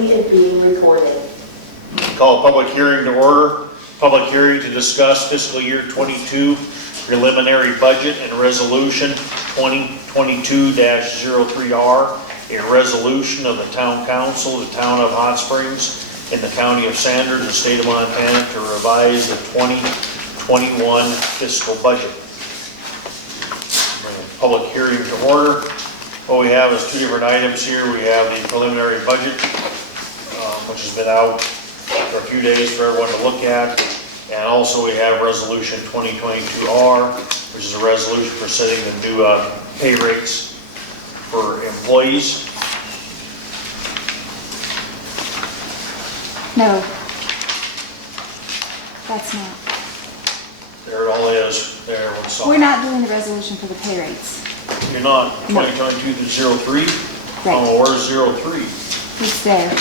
meeting is being recorded. Call a public hearing to order. Public hearing to discuss fiscal year 22 preliminary budget and resolution 2022-03R, a resolution of the town council of the town of Hot Springs in the county of Sanders and state of Montana to revise the 2021 fiscal budget. Bring a public hearing to order. What we have is two different items here. We have the preliminary budget, which has been out for a few days for everyone to look at. And also we have resolution 2022R, which is a resolution for setting the new pay rates for employees. No, that's not. There it all is. There, everyone saw. We're not doing the resolution for the pay rates. You're not No. 2022-03? Right. Oh, where's 03? It's there.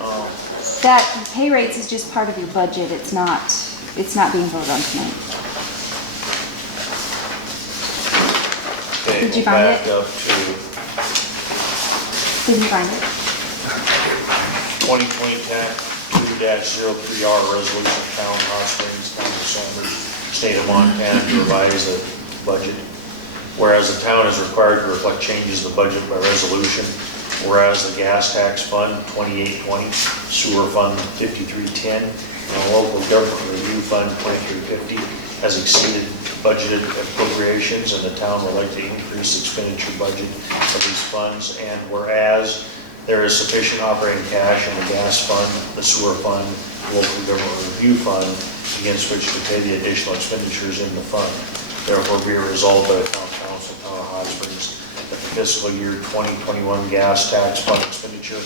Oh, That pay rates is just part of your budget. It's not being voted on tonight. okay, Did you go find back it? up to Did you find it? 2022-03R resolution, town of Hot Springs, town of Sanders, state of Montana to revise the budget. Whereas the town is required to reflect changes in the budget by resolution, whereas the gas tax fund 2820, sewer fund 5310, and local government review fund 2350 has exceeded budgeted appropriations, and the town would like to increase the expenditure budget of these funds. And whereas there is sufficient operating cash in the gas fund, the sewer fund, local government review fund, against which to pay the additional expenditures in the fund. Therefore, be it resolved by the town council, town of Hot Springs, that the fiscal year 2021 gas tax fund expenditure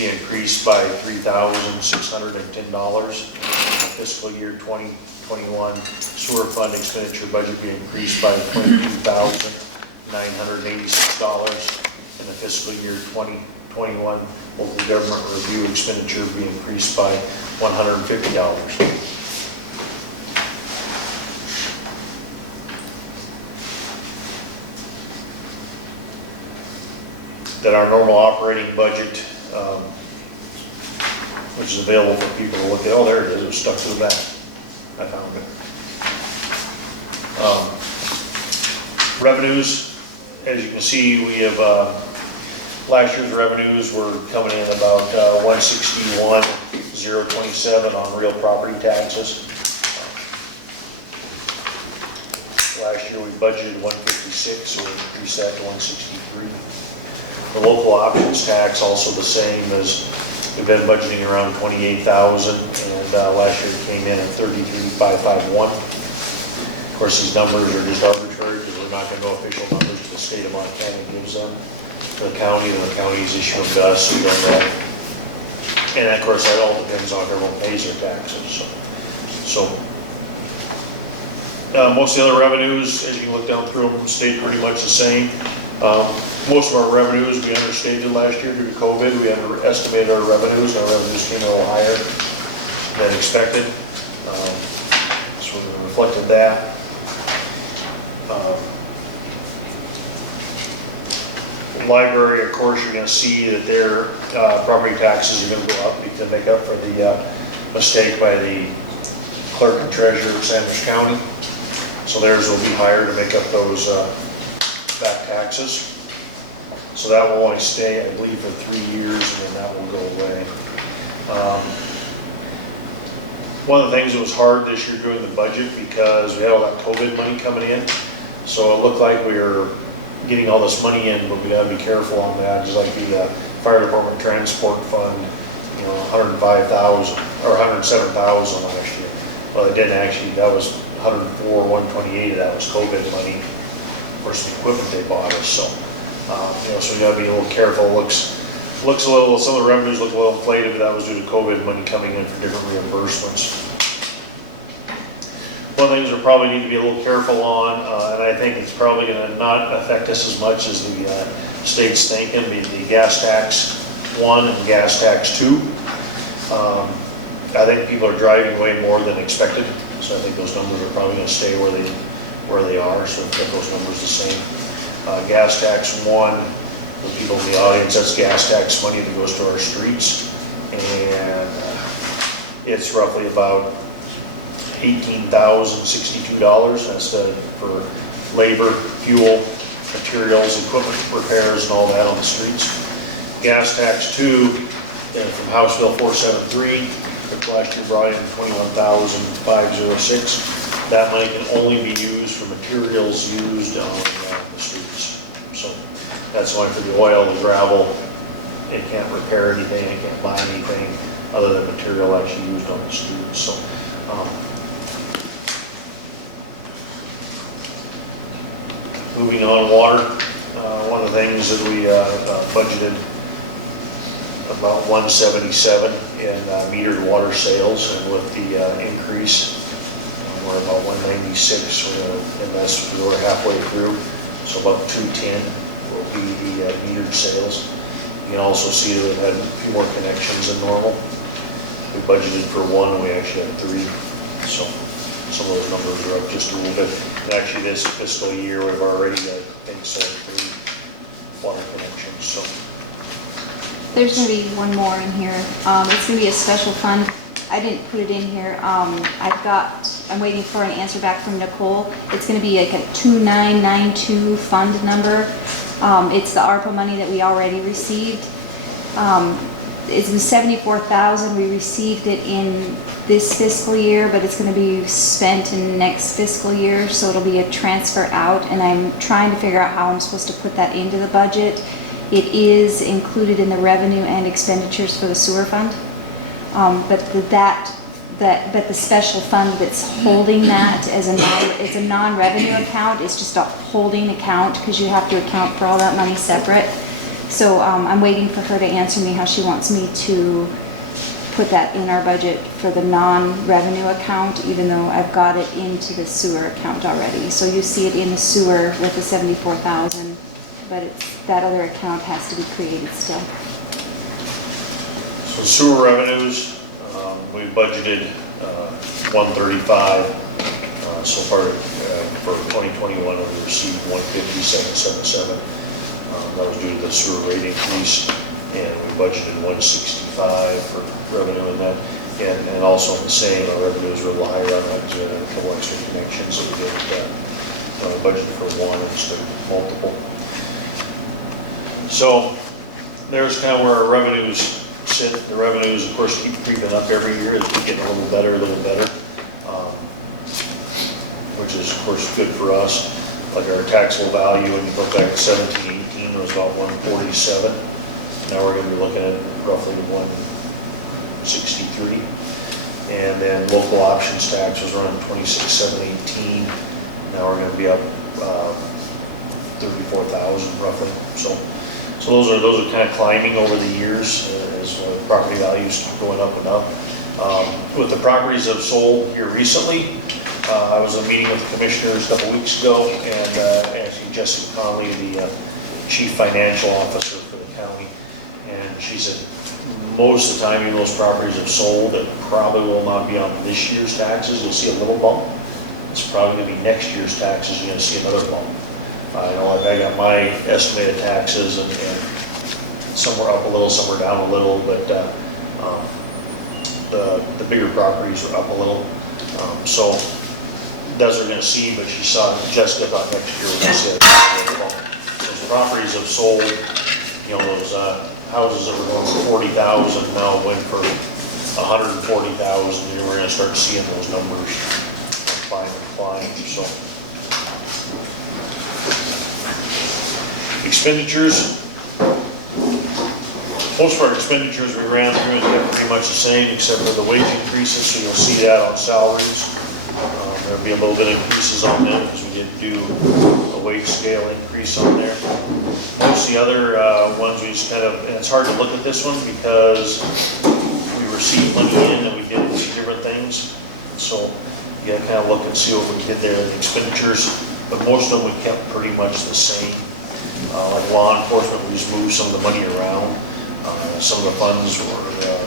be increased by $3,610. And the fiscal year 2021 sewer fund expenditure budget be increased by $22,986. And the fiscal year 2021 local government review expenditure be increased by $150. That our normal operating budget, which is available for people to look at. Oh, there it is. It was stuck to the back. I found it. Revenues, as you can see, we have last year's revenues were coming in about 161,027 on real property taxes. Last year we budgeted 156, so we increased that to 163. The local options tax also the same, as we've been budgeting around 28,000, and last year it came in at 33,551. Of course, these numbers are just arbitrary because we're not going to know official numbers that the state of Montana gives them to the county, and the county's issuing to us. So we don't know. And of course, that all depends on if everyone pays their taxes. So most of the other revenues, as you look down through them, stayed pretty much the same. Most of our revenues we understated last year due to COVID. We underestimated our revenues. Our revenues came in a little higher than expected. So we reflected that. Library, of course, you're going to see that their property taxes are going to go up to make up for the mistake by the clerk and treasurer of Sanders County. So theirs will be higher to make up those back taxes. So that will only stay, I believe, for 3 years, and then that will go away. One of the things that was hard this year doing the budget, because we had all that COVID money coming in, so it looked like we were getting all this money in, but we got to be careful on that. Just like the fire department transport fund, you know, 105,000 or 107,000 last year. Well, it didn't actually. That was 104, 128. That was COVID money. Of course, the equipment they bought us. So, you know, so we got to be a little careful. Looks a little. Some of the revenues look a little inflated, but that was due to COVID money coming in for different reimbursements. One of the things we probably need to be a little careful on, and I think it's probably going to not affect us as much as the state's thinking, the gas tax 1 and gas tax 2. I think people are driving way more than expected, so I think those numbers are probably going to stay where they are, so we've got those numbers the same. Gas tax 1 the people in the audience, that's gas tax money that goes to our streets. And it's roughly about $18,062. That's for labor, fuel, materials, equipment repairs, and all that on the streets. Gas tax 2, from House Bill 473, which last year brought in $21,506. That money can only be used for materials used on the streets. So that's only for the oil, the gravel. It can't repair anything, it can't buy anything other than material actually used on the streets. So, moving on, water. One of the things that we budgeted about 177 in metered water sales, and with the increase, we're about 196. We're going to invest, we're halfway through, so about 210 will be the metered sales. You can also see that we've had a few more connections than normal. We budgeted for 1, we actually had 3, so some of those numbers are up just a little bit. And actually, this fiscal year, we've already, I think, sold 3 water connections. So There's going to be one more in here. It's going to be a special fund. I didn't put it in here. I'm waiting for an answer back from Nicole. It's going to be like a 2992 fund number. It's the ARPA money that we already received. It's the 74,000. We received it in this fiscal year, but it's going to be spent in next fiscal year, so it'll be a transfer out, and I'm trying to figure out how I'm supposed to put that into the budget. It is included in the revenue and expenditures for the sewer fund, but the special fund that's holding that as it's a non-revenue account. It's just a holding account because you have to account for all that money separate. So I'm waiting for her to answer me how she wants me to put that in our budget for the non-revenue account, even though I've got it into the sewer account already. So you see it in the sewer with the 74,000, but that other account has to be created still. So sewer revenues, we budgeted 135 so far for 2021. We received 157.77. That was due to the sewer rate increase, and we budgeted 165 for revenue in that. And also the same, our revenues were a little higher on that because we had a couple extra connections, so we did budget for 1 instead of multiple. So there's kind of where our revenues sit. The revenues, of course, keep creeping up every year as we get a little better, which is, of course, good for us. Like our taxable value, when you look back at 17-18, it was about 147. Now we're going to be looking at roughly 163. And then local options tax was running 26,718. Now we're going to be up 34,000 roughly. So those are kind of climbing over the years as property values keep going up and up. With the properties I've sold here recently, I was in a meeting with the commissioners a couple weeks ago, and actually Jessica Conley, the chief financial officer for the county, and she said most of the time even those properties have sold, it probably will not be on this year's taxes. You'll see a little bump. It's probably going to be next year's taxes. You're going to see another bump. I know I got my estimated taxes, and some were up a little, some were down a little, but the bigger properties were up a little. So that's what we're going to see, but she saw, Jessica thought next year we're going to see a little bump. Those properties have sold, you know, those houses that were going for 40,000 now went for 140,000, and we're going to start seeing those numbers climb. So expenditures, most of our expenditures we ran through and kept pretty much the same except for the wage increases, so you'll see that on salaries. There'll be a little bit of increases on them because we did do a wage scale increase on there. Most of the other ones we just kind of, and it's hard to look at this one because we received money in and we did different things. So you gotta kind of look and see what we did there in the expenditures, but most of them we kept pretty much the same. Like law enforcement, we just moved some of the money around. Some of the funds were,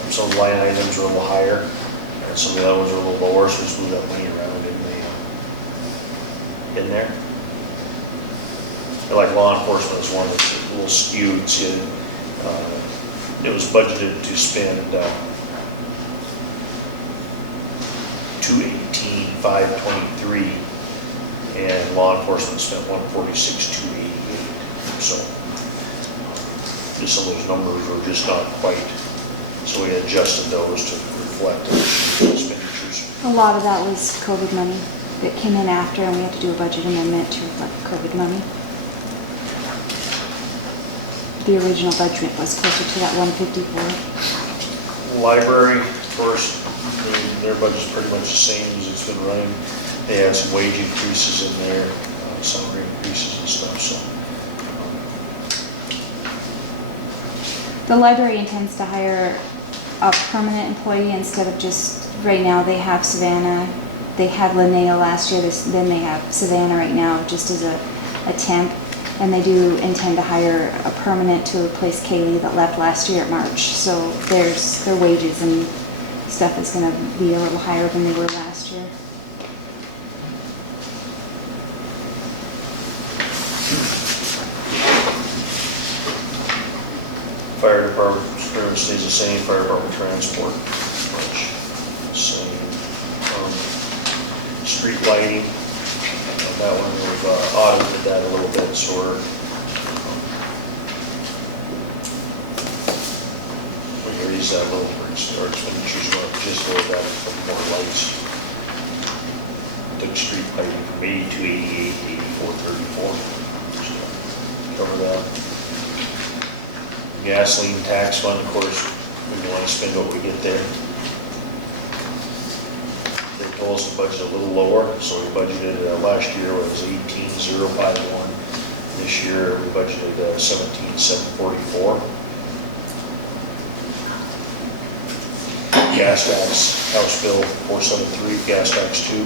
some of the line items were a little higher, and some of the other ones were a little lower, so we just moved that money around in there. And like law enforcement is one that's a little skewed, so, it was budgeted to spend, 218,523, and law enforcement spent 146,288. So, just some of those numbers were just not quite, so we adjusted those to reflect those expenditures. A lot of that was COVID money that came in after, and we had to do a budget amendment to reflect COVID money. The original budget was closer to that 154. Library, of course, their budget's pretty much the same as it's been running. They had some wage increases in there, salary increases and stuff, so. The library intends to hire a permanent employee instead of just, right now they have Savannah, they had Linnea last year, then they have Savannah right now just as a temp. And they do intend to hire a permanent to replace Kaylee that left last year at March. So their wages and stuff is gonna be a little higher than they were last year. Fire department pretty much stays the same, fire department transport, much same. Street lighting, that one we've audited that a little bit, so we're, we raised that a little, our expenditures went up just a little bit for more lights. Took street lighting from 8288 to 8434, so cover that. Gasoline tax fund, of course, we want to spend what we get there. They told us to budget a little lower, so we budgeted, last year was 18,051. This year we budgeted 17,744. Gas tax, House Bill 473, gas tax 2.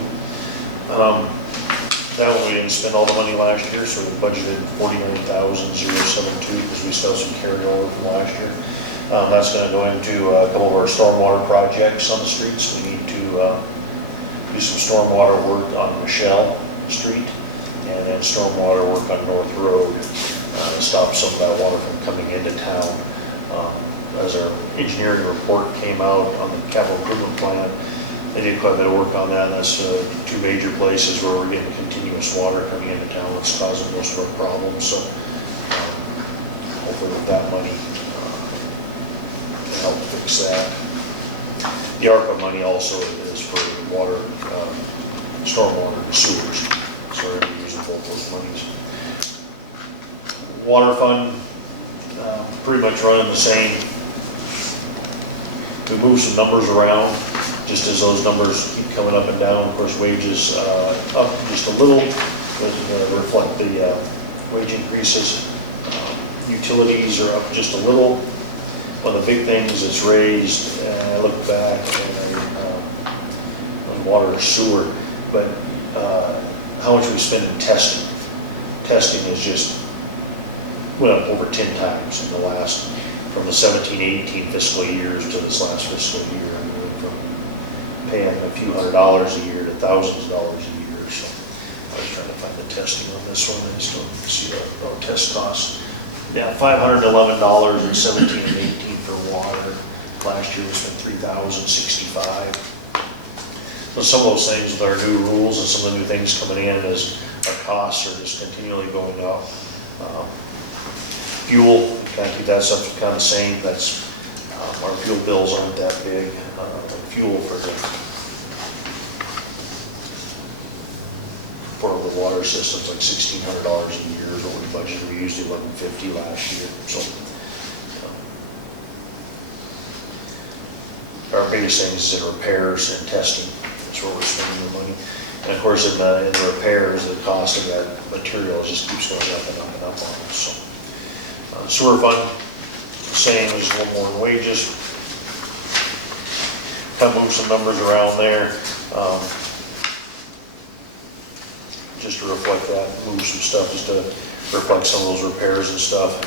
That one we didn't spend all the money last year, so we budgeted 49,072 because we still have some carryover from last year. That's going to go into a couple of our stormwater projects on the streets. We need to do some stormwater work on Michelle Street and then stormwater work on North Road to stop some of that water from coming into town. As our engineering report came out on the capital improvement plan, they did quite a bit of work on that, and that's two major places where we're getting continuous water coming into town that's causing most of our problems. So hopefully with that money can help fix that. The ARPA money also is for water, stormwater and sewers, so we're going to be using both those monies. Water fund, pretty much running the same. We moved some numbers around, just as those numbers keep coming up and down. Of course, wages up just a little, but reflect the wage increases. Utilities are up just a little. One of the big things that's raised, and I look back on water and sewer, but how much we spend in testing. Testing is just went up over 10 times in the last, from the 17-18 fiscal years to this last fiscal year. I mean, we went from paying a few $100s a year to thousands of dollars a year. So I was trying to find the testing on this one. I just don't see our test costs. Yeah, $511 in 17 and 18 for water. Last year we spent $3,065. So some of those things with our new rules and some of the new things coming in as our costs are just continually going up. Fuel, kind of keep that stuff kind of the same. That's our fuel bills aren't that big. Fuel for the water system's like $1,600 a year is what we budgeted. We used $1,150 last year. So our biggest thing is in repairs and testing. That's where we're spending the money. And of course, in the repairs, the cost of that material just keeps going up and up and up on us. So, sewer fund, same as a little more in wages. Kind of move some numbers around there, just to reflect that. Move some stuff just to reflect some of those repairs and stuff.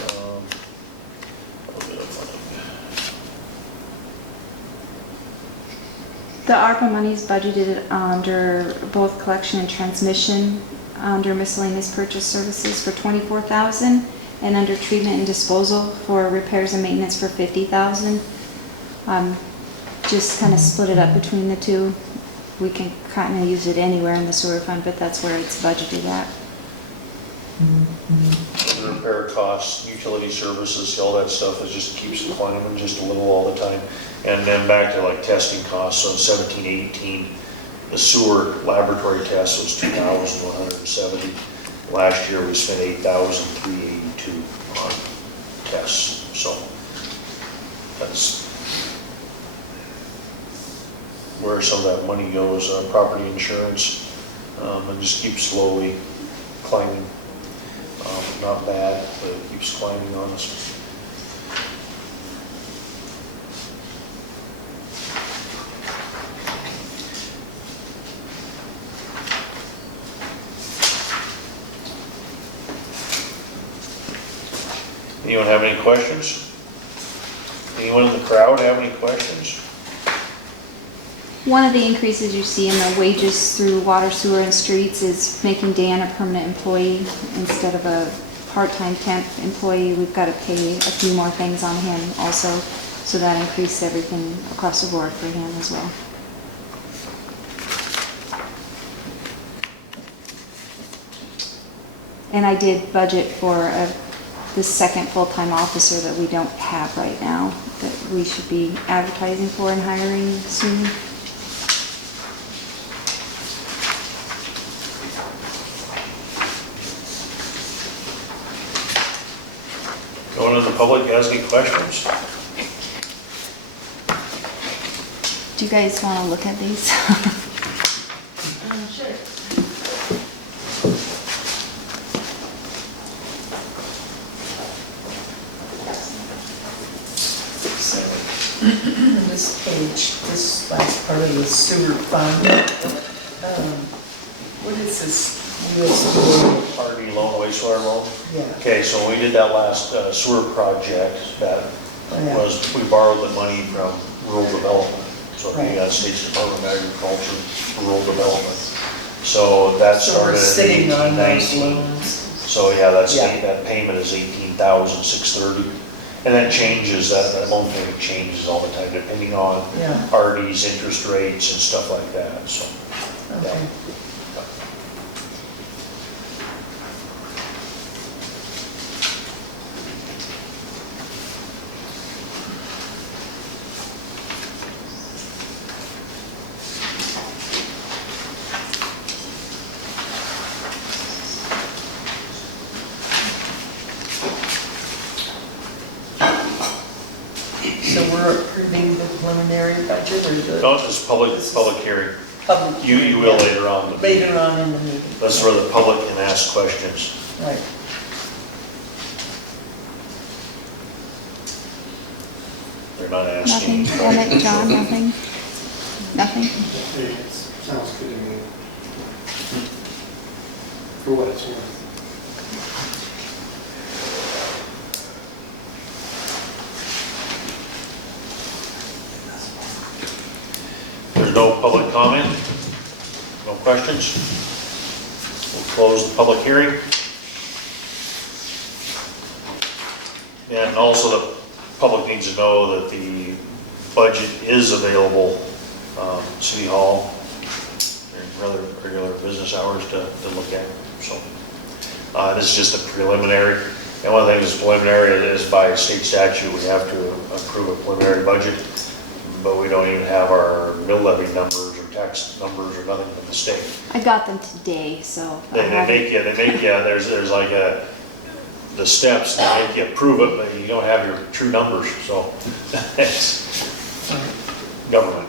The ARPA money is budgeted under both collection and transmission. under miscellaneous purchase services for 24,000, and under treatment and disposal for repairs and maintenance for 50,000. Just kind of split it up between the two. We can kind of use it anywhere in the sewer fund, but that's where it's budgeted at. The repair costs, utility services, all that stuff, it just keeps climbing just a little all the time. And then back to like testing costs, so 17, 18, the sewer laboratory test was 2,170. Last year we spent 8,382 on tests, so that's where some of that money goes, property insurance, and just keeps slowly climbing. Not bad, but it keeps climbing on us. Anyone have any questions? Anyone in the crowd have any questions? One of the increases you see in the wages through water, sewer, and streets is making Dan a permanent employee instead of a part-time temp employee. We've got to pay a few more things on him also, so that increased everything across the board for him as well. And I did budget for the second full-time officer that we don't have right now, that we should be advertising for and hiring soon. Going to the public, ask any questions? Do you guys want to look at these? Sure. So, this page, this last part of the sewer fund, what is this USDA? RD loan, wastewater loan? Yeah. Okay, so when we did that last sewer project, that Yeah. was, we borrowed the money from rural development. So the Right. United States Department of Agriculture, rural development. So that So we're started in sitting on those 1819. loans. So yeah, that's, Yeah. that payment is 18,630. And that changes, that loan payment changes all the time depending on Yeah. RD's interest rates and stuff like that, so. yeah. Okay. So we're approving the preliminary budget or the No, it's public hearing. public? You will later on. Later on in the meeting. That's where the public can ask questions. Right. They're not asking. Nothing, Emmett, John, nothing? Nothing? It sounds good to me. For what it's worth. There's no public comment? No questions? We'll close the public hearing. And also the public needs to know that the budget is available, City Hall, during regular business hours to look at, so. This is just a preliminary, and one of the things that's preliminary is by state statute, we have to approve a preliminary budget, but we don't even have our mill levy numbers or tax numbers or nothing from the state. I got them today, so. They make you, there's like the steps, they make you approve it, but you don't have your true numbers, so it's government.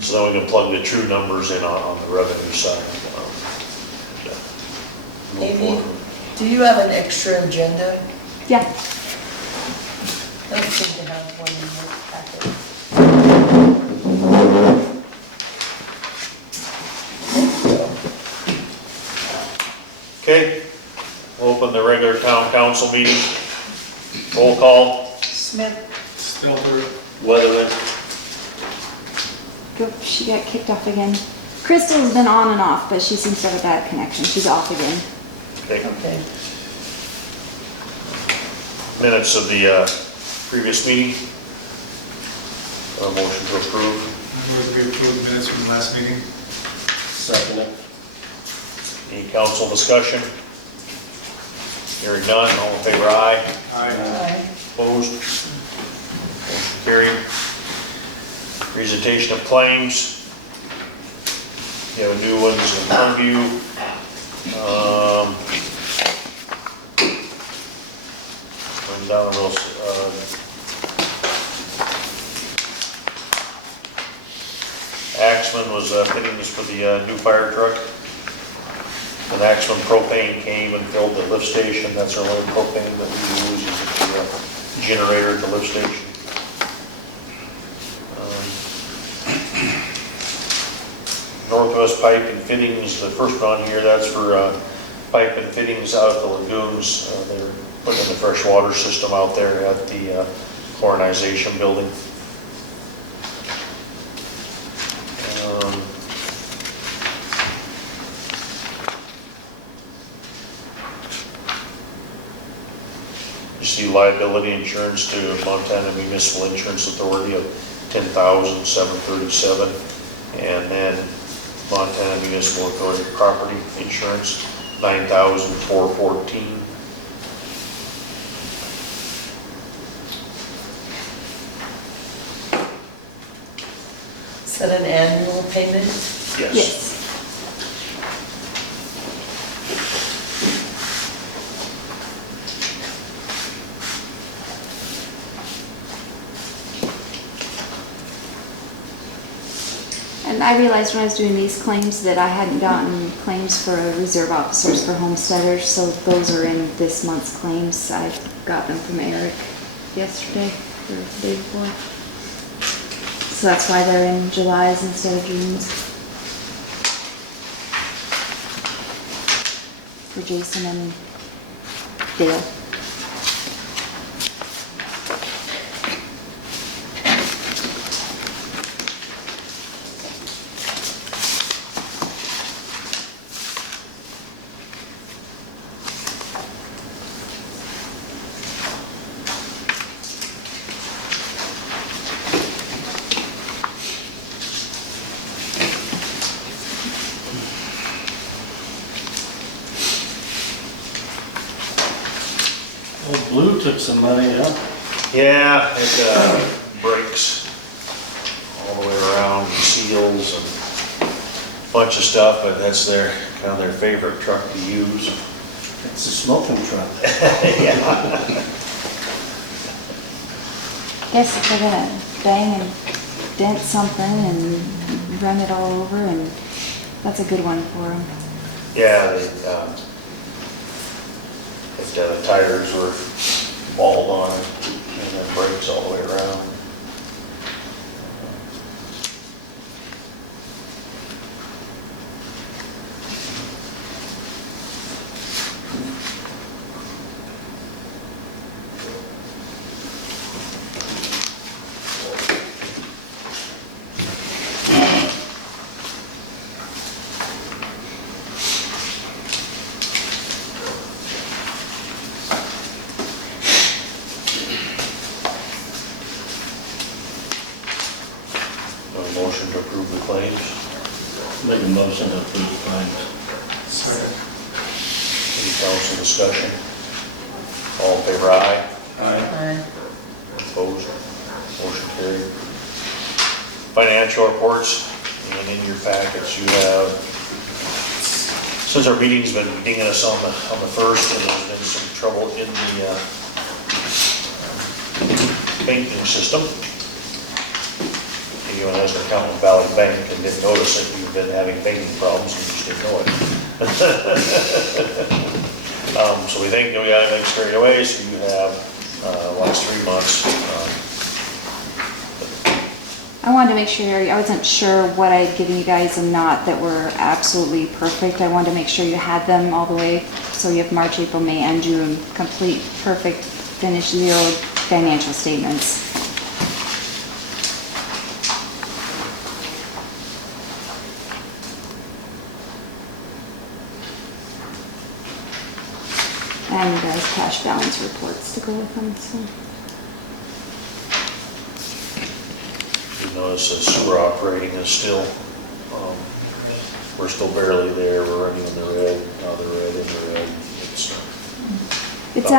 So then we can plug the true numbers in on the revenue side. Move Amy, forward. do you have an extra agenda? Yeah, I don't seem to have one in your packet. Okay, we'll open the regular town council meeting. Roll call. Smith, Stelter, Weatherman. go, she got kicked off again. Crystal's been on and off, but she seems to have a bad connection. She's off again. Okay. Okay. Minutes of the previous meeting. Motion to approve. I move we approve the minutes from the last meeting. Second it. Any council discussion? Hearing none, all in favor, aye. Aye. Opposed? Motion carried. Presentation of claims. You have a new ones in front of you. Going down the road. Axman was fitting this for the new fire truck. And Axman propane came and filled the lift station. That's our only propane that we use, is the generator at the lift station. Northwest Pipe and Fittings, the first one here, that's for pipe and fittings out at the lagoons. They're putting in the fresh water system out there at the chlorinization building. You see liability insurance to Montana Municipal Insurance Authority of $10,737, and then Montana Municipal Authority Property Insurance, $9,414. Is that an annual payment? Yes. And I realized when I was doing these claims that I hadn't gotten claims for reserve officers for homesteaders, so those are in this month's claims. I got them from Eric yesterday, or the day before. So that's why they're in July's instead of June's. For Jason and Dale. Well, Blue took some money, huh? Yeah, it breaks all the way around, seals and a bunch of stuff, but that's kind of their favorite truck to use. It's a smoking truck. Yeah. Guess if they're gonna bang and dent something and run it all over, and that's a good one for them. Yeah, the tires were balled on it, and then brakes all the way around. A motion to approve the claims. Make a motion to approve the claims. Second. Any council discussion? All in favor, aye. Aye. Opposed? Motion carried. Financial reports, and in your packets you have, since our meeting's been dinging us on the first, and there's been some trouble in the banking system. Anyone has an account with Valley Bank and didn't notice that you've been having banking problems, you just didn't know it. So we think we got everything squared away, so you have last 3 months. I wanted to make sure, I wasn't sure what I had given you guys and not that were absolutely perfect. I wanted to make sure you had them all the way, so you have March, April, May, and June, complete, perfect, finished, zeroed financial statements. And cash balance reports to go with them, so. You notice that sewer operating is still, we're still barely there, we're running in the red, now the red, in the red. It's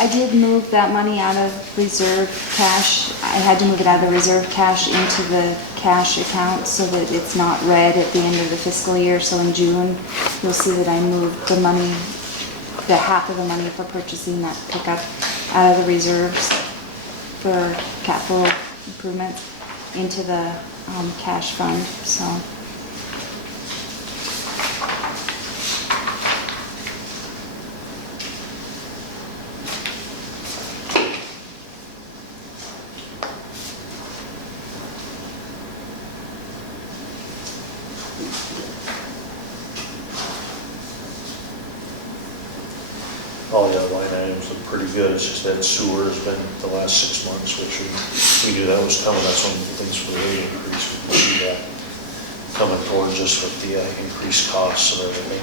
I did move that money out of reserve cash. I had to move it out of the reserve cash into the cash account so that it's not red at the end of the fiscal year. So in June, you'll see that I moved the money, the half of the money for purchasing that pickup out of the reserves for capital improvements into the cash fund, so. All the other line items look pretty good, it's just that sewer has been the last 6 months, which we knew that was coming, that's one of the things for the rate increase. We see that coming towards us with the increased costs and everything.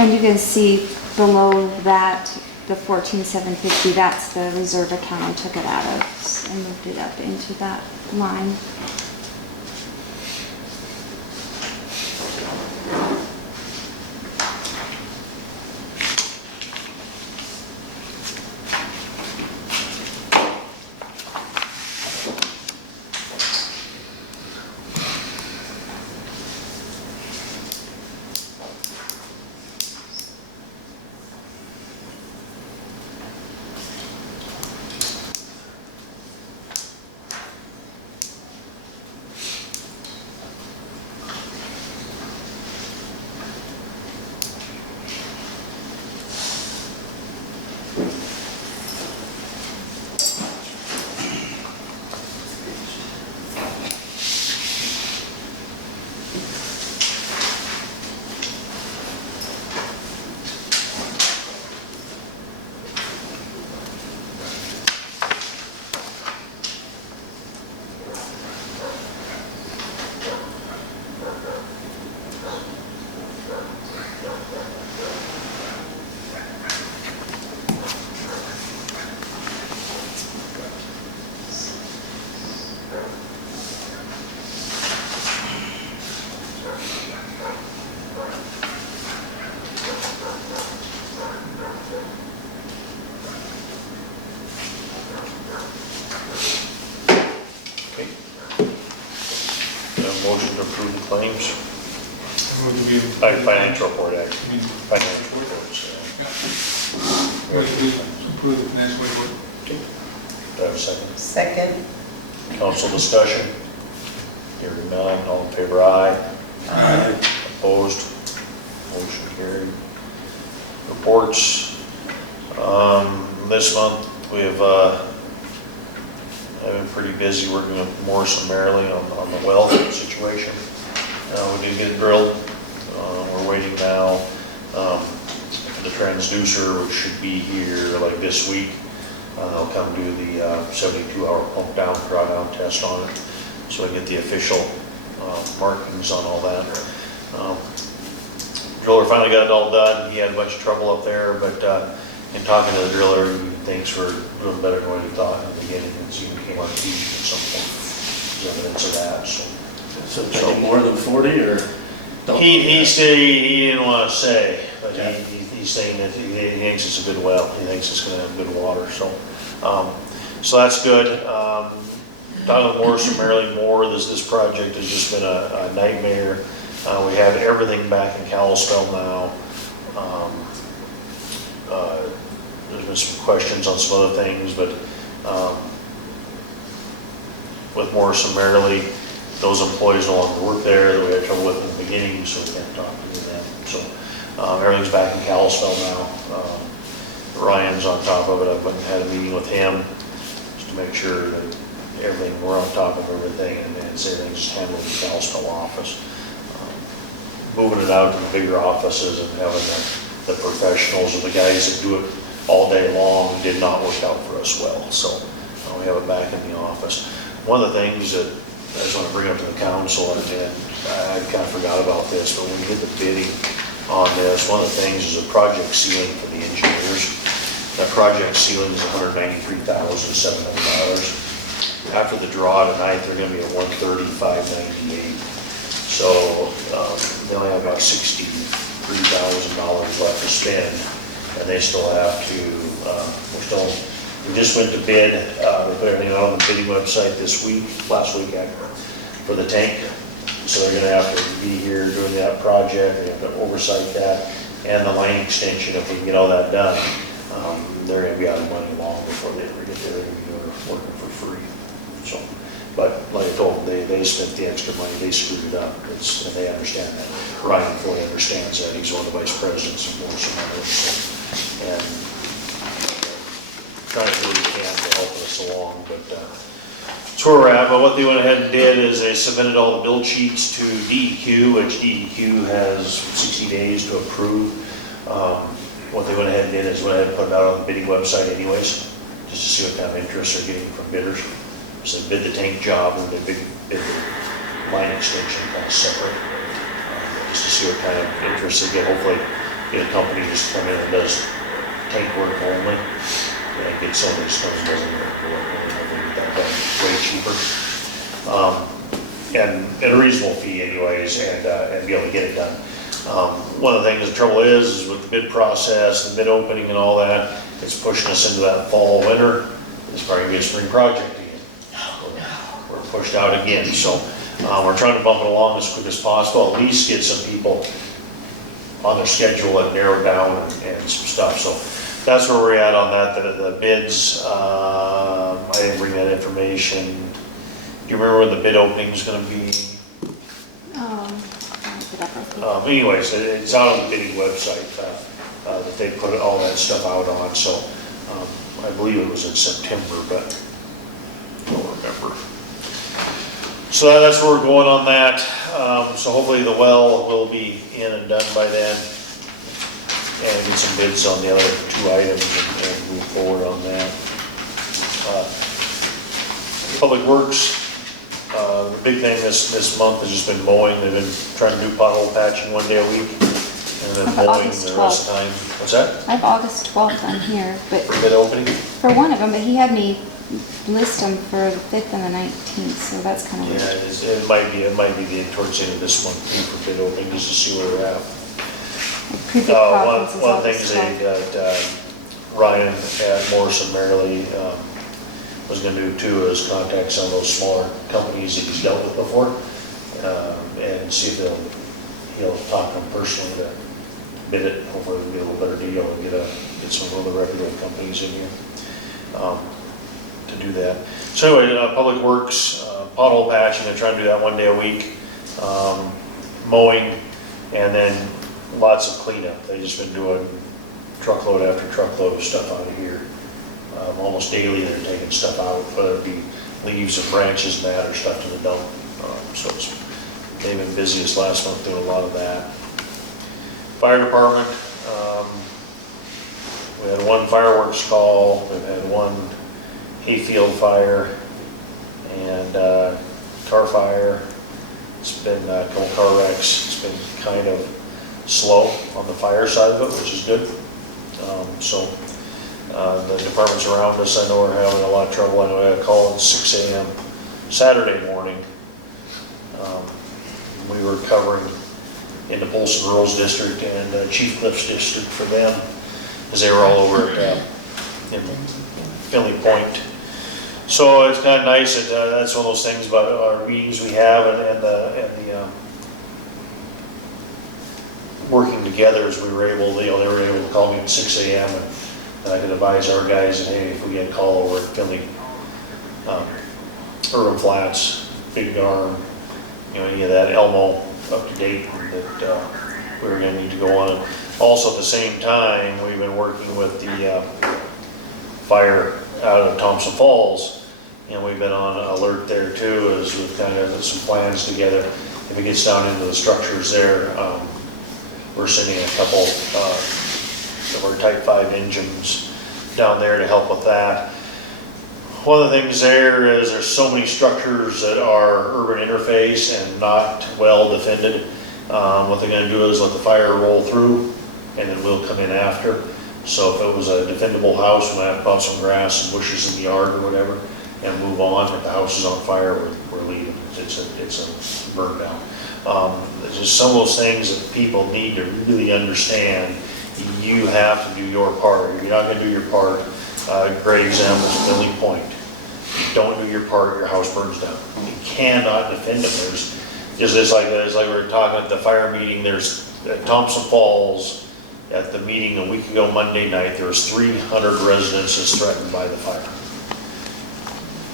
And you can see below that, the 14,750, that's the reserve account I took it out of and moved it up into that line. Okay. Motion to approve the claims, Move to be. financial report, actually, I mean, financial reports. move to approve the financial report. Do I have a second? Second. Council discussion? Hearing none, all in favor, aye. Aye. Opposed? Motion carried. Reports. This month, we have been pretty busy working with Morris and Maryland on the well situation. We did get it drilled. We're waiting now. The transducer, which should be here like this week, they'll come do the 72-hour pump down, drawdown test on it, so I get the official markings on all that. Driller finally got it all done. He had a bunch of trouble up there, but in talking to the driller, he thinks we're doing better than what he thought in the beginning. It's even came on TV at some point. There's evidence of that, so. So take more than 40 or? don't? He didn't want to say, but Yeah. he's saying that he thinks it's a good well. He thinks it's going to have good water, so. So that's good. Talking with Morris and Maryland more, this project has just been a nightmare. We have everything back in Kalispell now. There's been some questions on some other things, but with Morris and Maryland, those employees no longer work there that we had trouble with in the beginning, so we can't talk to them. So everything's back in Kalispell now. Ryan's on top of it. I've had a meeting with him just to make sure that we're on top of everything and everything's handled in the Kalispell office. Moving it out to the bigger offices and having the professionals or the guys that do it all day long did not work out for us well. So we have it back in the office. One of the things that I just want to bring it up to the council, and I kind of forgot about this, but when you hit the bidding on this, one of the things is a project ceiling for the engineers. That project ceiling is $193,700. After the draw tonight, they're gonna be at $135,998. So, they only have about $63,000 left to spend, and they still have to, we just went to bid, they put everything out on the bidding website last week actually, for the tank. So they're gonna have to be here doing that project, they have to oversight that, and the line extension, if we can get all that done. They're gonna be out of money long before they ever get there, they're gonna be working for free. So, but like I told them, they spent the extra money, they screwed it up, and they understand that. Ryan fully understands that, he's one of the vice presidents of Morrison Metals, and trying to do what he can to help us along, but that's where we're at. But what they went ahead and did is they submitted all the build sheets to DEQ, which DEQ has 60 days to approve. What they went ahead and did is went ahead and put it out on the bidding website anyways, just to see what kind of interest they're getting from bidders. So they bid the tank job and they bid the line extension kind of separate, just to see what kind of interest they get. Hopefully get a company just to come in and does tank work only, and get some of these stuff that doesn't work, get that done way cheaper. And a reasonable fee anyways, and be able to get it done. One of the things, the trouble is with the bid process and bid opening and all that, it's pushing us into that fall, winter. It's probably gonna be a spring project again. We're pushed out again, so we're trying to bump it along as quick as possible, at least get some people on their schedule and narrow down and some stuff. So that's where we're at on that. The bids, I didn't bring that information. Do you remember when the bid opening is gonna be? Anyways, it's out on the bidding website that they put all that stuff out on, so I believe it was in September, but I don't remember. So that's where we're going on that. So hopefully the well will be in and done by then, and get some bids on the other two items and move forward on that. Public Works. The big thing this month has just been mowing. They've been trying to do pothole patching one day a week, and then mowing the rest of the time. What's that? I have August 12th on here, but For bid opening? for one of them, but he had me list them for the 5th and the 19th, so that's kind of Yeah, weird. it might be towards the end of this month too for bid opening, just to see where we're at. Pre-bid conference is One thing August is they 12th. got, Ryan at Morrison Merrily, was gonna do too, is contact some of those smaller companies that he's dealt with before, and see if he'll talk to them personally to bid it, hopefully we'll get a little better deal and get some of the reputable companies in here, to do that. So anyway, Public Works, pothole patching, they're trying to do that one day a week, mowing, and then lots of cleanup. They've just been doing truckload after truckload of stuff out of here. Almost daily they're taking stuff out, whether it be leaves and branches and that, or stuff to the dump. So they've been busy this last month doing a lot of that. Fire department, we had one fireworks call, we've had one hayfield fire, and car fire. It's been a couple car wrecks. It's been kind of slow on the fire side of it, which is good. The departments around us, I know, are having a lot of trouble. I know I had a call at 6 a.m. Saturday morning. We were covering in the Polson Rural District and Chief Cliffs District for them, because they were all over at in Finley Point. So it's kind of nice that that's one of those things about our meetings we have and the working together, as we were able, they were able to call me at 6 a.m. and I could advise our guys that, hey, if we get a call over at Finley, Urban Flats, Big Arm, any of that, Elmo, up to date, that we were going to need to go on. Also at the same time, we've been working with the fire out of Thompson Falls, and we've been on alert there too, as we've kind of put some plans together. If it gets down into the structures there, we're sending a couple of our Type 5 engines down there to help with that. one of the things there is there's so many structures that are urban interface and not well defended. What they're gonna do is let the fire roll through and then we'll come in after. So if it was a defendable house, we might have to put some grass and bushes in the yard or whatever and move on. If the house is on fire, we're leaving. It's a burn down. There's just some of those things that people need to really understand. You have to do your part. If you're not gonna do your part, great example is Millie Point. You don't do your part, your house burns down. You cannot defend them. There's just it's like we were talking at the fire meeting. There's at Thompson Falls at the meeting a week ago Monday night. There was 300 residences threatened by the fire.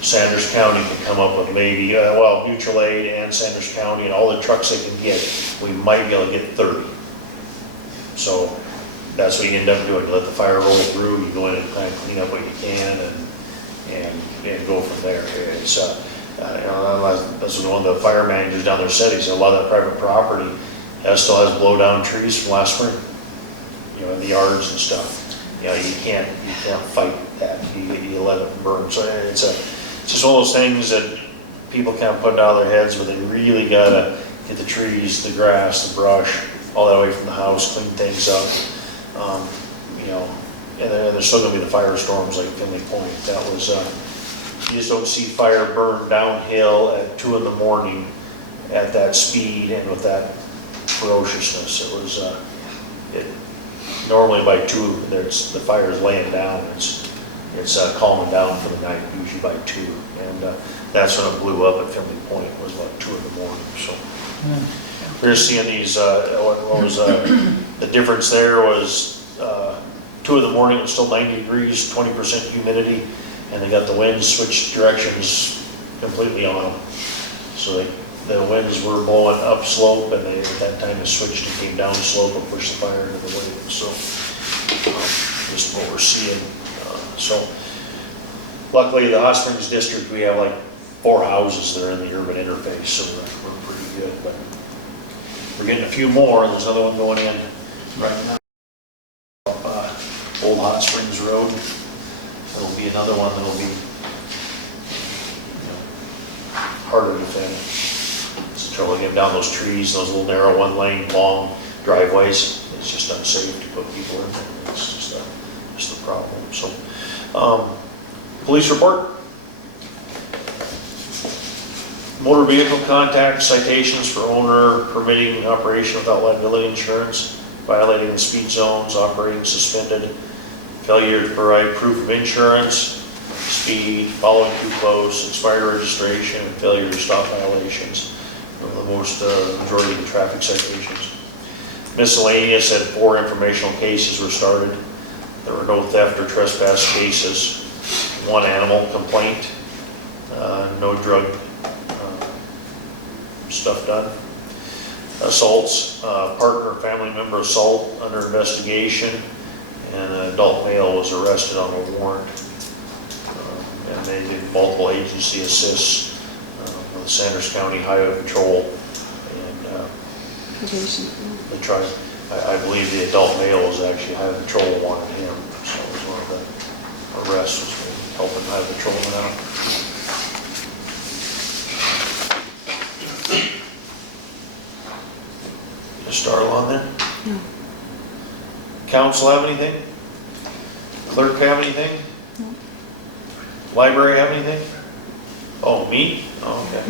Sanders County can come up with maybe mutual aid and Sanders County and all the trucks they can get. We might be able to get 30. So that's what you end up doing. You let the fire roll through, you go in and kind of clean up what you can and go from there. It's, that's what one of the fire managers down there said. He said a lot of that private property still has blow down trees from last spring, in the yards and stuff. You can't fight that. You let it burn. So it's just one of those things that people kind of put out of their heads, but they really gotta get the trees, the grass, the brush, all that away from the house, clean things up. And there's still gonna be the firestorms like Finley Point. That was, you just don't see fire burn downhill at 2 in the morning at that speed and with that ferociousness. It was, normally by 2, the fire's laying down. It's calming down for the night, usually by 2. And that's when it blew up at Finley Point, was about 2 in the morning, so. We're seeing these, what was, the difference there was 2 in the morning, it's still 90 degrees, 20% humidity, and they got the winds switched directions completely on them. So the winds were blowing up slope, and at that time it switched and came down slope and pushed the fire into the wind. So just what we're seeing. So luckily the Hot Springs district, we have like 4 houses that are in the urban interface, so we're pretty good. But we're getting a few more. There's another one going in right now. Old Hot Springs Road. There'll be another one that'll be harder to defend. It's the trouble getting down those trees, those little narrow 1-lane long driveways. It's just unsafe to put people in there. It's just the problem. So, police report. Motor vehicle contact citations for owner permitting operation without liability insurance, violating the speed zones, operating suspended, failure to provide proof of insurance, speed, following too close, expired registration, and failure to stop violations. The majority of the traffic citations. Miscellaneous had 4 informational cases were started. There were no theft or trespass cases. 1 animal complaint. No drug stuff done. Assaults, partner, family member assault under investigation, and an adult male was arrested on a warrant. And they did multiple agency assists with Sanders County Highway Patrol, and they tried. I believe the adult male was actually Highway Patrol wanted him, so it was one of the arrests was helping Highway Patrolman out. Start on there? No. Council have anything? Clerk have anything? No. Library have anything? Oh, me? Oh, okay.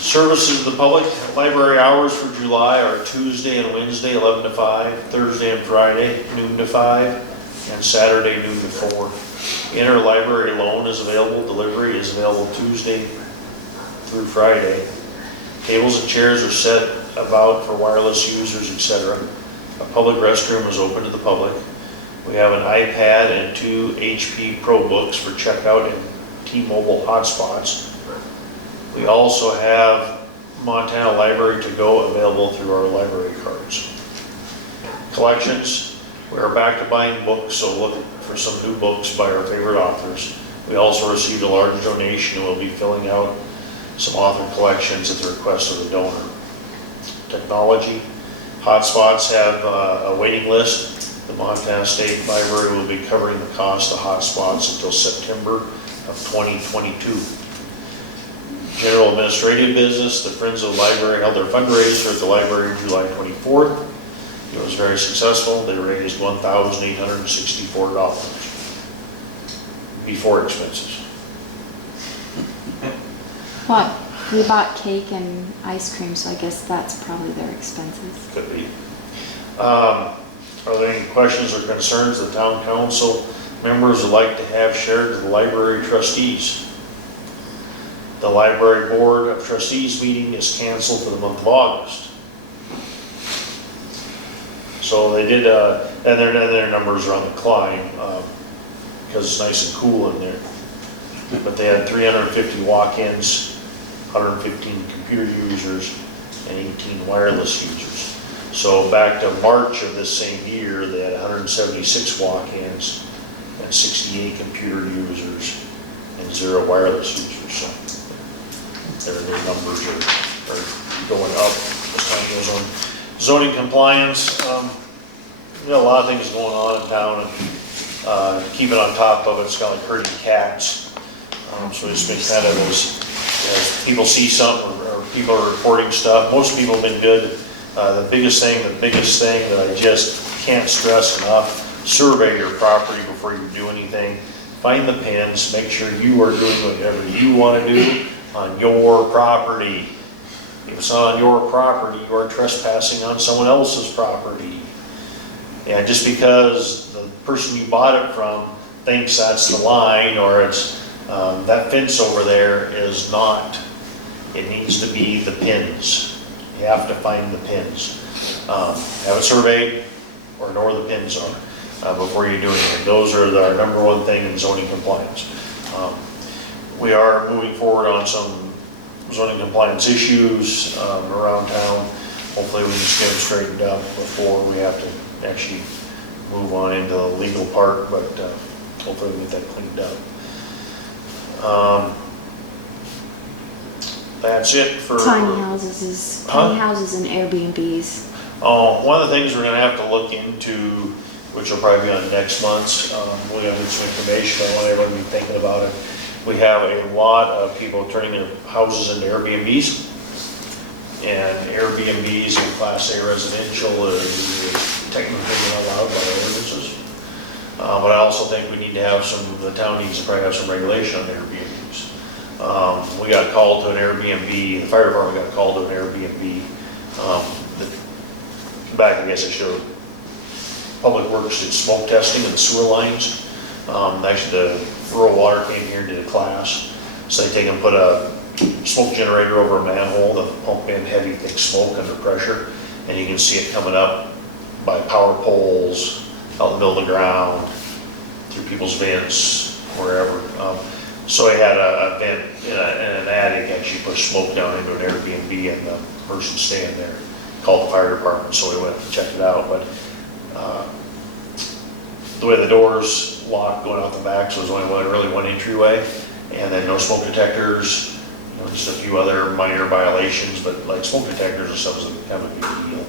Services to the public. Library hours for July are Tuesday and Wednesday, 11 to 5, Thursday and Friday, noon to 5, and Saturday, noon to 4. Interlibrary loan is available. Delivery is available Tuesday through Friday. Tables and chairs are set about for wireless users, etc. A public restroom is open to the public. We have an iPad and 2 HP ProBooks for checkout and T-Mobile hotspots. We also have Montana Library to Go available through our library cards. Collections, we are back to buying books, so look for some new books by our favorite authors. We also received a large donation and we'll be filling out some author collections at the request of the donor. Technology, hotspots have a waiting list. The Montana State Library will be covering the cost of hotspots until September of 2022. General administrative business, the Friends of the Library held their fundraiser at the library July 24th. It was very successful. They raised $1,864 before expenses. What? We bought cake and ice cream, so I guess that's probably their expenses. Could be. Are there any questions or concerns the town council members would like to have shared with the library trustees? The library board of trustees meeting is canceled for the month of August. So they did, and their numbers are on the climb, because it's nice and cool in there. But they had 350 walk-ins, 115 computer users, and 18 wireless users. So back to March of this same year, they had 176 walk-ins and 68 computer users and 0 wireless users. So their numbers are going up as time goes on. Zoning compliance, a lot of things going on in town, and keeping on top of it, it's kind of like herding cats. So it's been kind of as people see something or people are reporting stuff. Most people have been good. The biggest thing that I just can't stress enough, survey your property before you do anything. Find the pins, make sure you are doing whatever you want to do on your property. If it's not on your property, you are trespassing on someone else's property. And just because the person you bought it from thinks that's the line, or it's that fence over there is not, it needs to be the pins. You have to find the pins. Have it surveyed or know where the pins are before you do anything. Those are our number one thing in zoning compliance. We are moving forward on some zoning compliance issues around town. Hopefully we can just get them straightened out before we have to actually move on into the legal part, but hopefully we get that cleaned up. That's it for... Tiny houses and Airbnbs. One of the things we're gonna have to look into, which will probably be on next month's, we have some information, I want everyone to be thinking about it. We have a lot of people turning their houses into Airbnbs. And Airbnbs in Class A residential is technically not allowed by the ordinances. But I also think we need to have the town needs to probably have some regulation on Airbnbs. We got called to an Airbnb, the fire department got called to an Airbnb. Back, I guess I showed, Public Works did smoke testing in the sewer lines. Actually, the rural water came here and did a class. So they take and put a smoke generator over a manhole that pump in heavy, thick smoke under pressure. And you can see it coming up by power poles, out in the middle of the ground, through people's vents, wherever. So I had a vent in an attic, actually pushed smoke down into an Airbnb, and the person staying there called the fire department, so we went to check it out. But the way the doors locked going out the back, so there's only really one entryway, and then no smoke detectors, just a few other minor violations, but like smoke detectors and stuff is kind of a big deal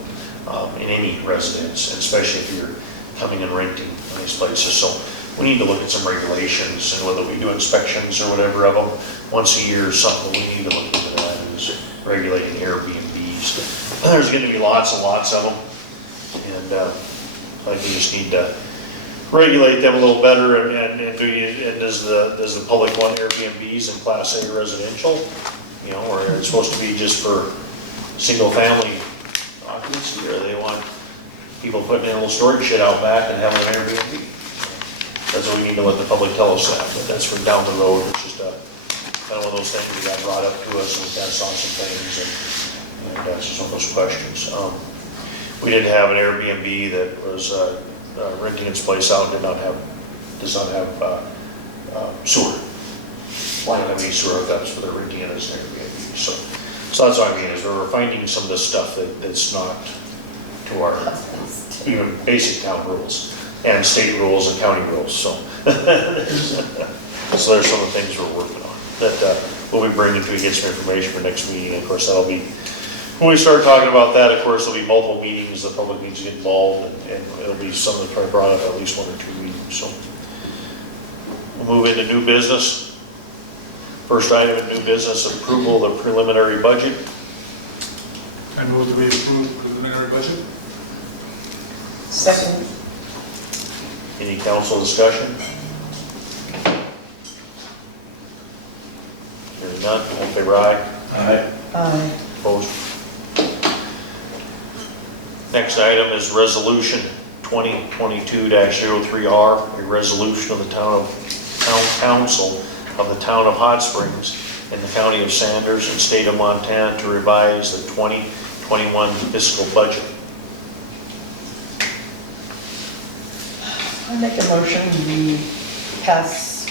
in any residence, and especially if you're coming and renting in these places. So we need to look at some regulations, and whether we do inspections or whatever of them once a year or something, we need to look into that, is regulating Airbnbs. There's going to be lots and lots of them, and I think we just need to regulate them a little better. And does the public want Airbnbs in Class A residential? Or it's supposed to be just for single family occupancy, or they want people putting in a little storage shed out back and having an Airbnb? That's what we need to let the public tell us that, but that's for down the road. It's just kind of one of those things that got brought up to us, and we kind of saw some things, and that's just one of those questions. We did have an Airbnb that was renting its place out, does not have sewer. Why don't have any sewer hookups, but they're renting it as an Airbnb. So that's what I mean, is we're finding some of this stuff that's not to our even basic town rules and state rules and county rules. So there's some of the things we're working on that we'll be bringing to you, get some information for next meeting. And of course, that'll be When we start talking about that, of course, there'll be multiple meetings, the public needs to get involved, and it'll be something probably brought up at least 1 or 2 meetings, so. We'll move into new business. First item in new business, approval of the preliminary budget. I move that we approve the preliminary budget. Second. Any council discussion? Hearing none, all in favor, aye. Aye. Aye. Opposed? Next item is resolution 2022-03R, a resolution of the town council of the town of Hot Springs in the county of Sanders and state of Montana to revise the 2021 fiscal budget. I make a motion, we pass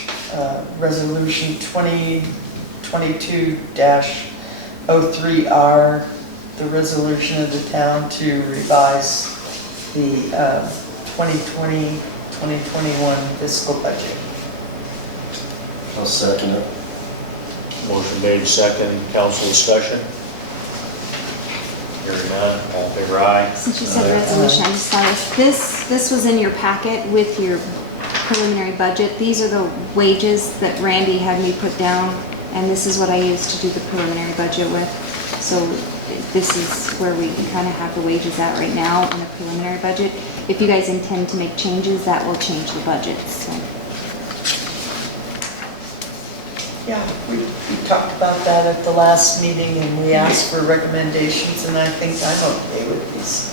resolution 2022-03R, the resolution of the town to revise the 2020-2021 fiscal budget. I'll second it. Motion made, second, council discussion. Hearing none, all in favor, aye. Since you said resolution, I just thought this was in your packet with your preliminary budget. These are the wages that Randy had me put down, and this is what I used to do the preliminary budget with. So this is where we kind of have the wages at right now in the preliminary budget. If you guys intend to make changes, that will change the budget, so. Yeah, we talked about that at the last meeting, and we asked for recommendations, and I think I'm okay with these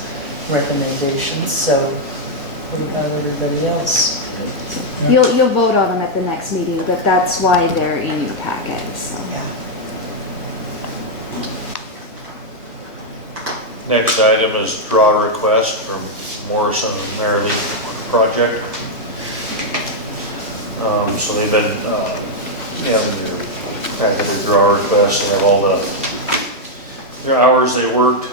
recommendations, so what about everybody else? You'll vote on them at the next meeting, but that's why they're in your packet, so. Yeah. Next item is draw request from Morrison and Merrily project. So they've been, having their packet, their draw request, they have all their hours they worked.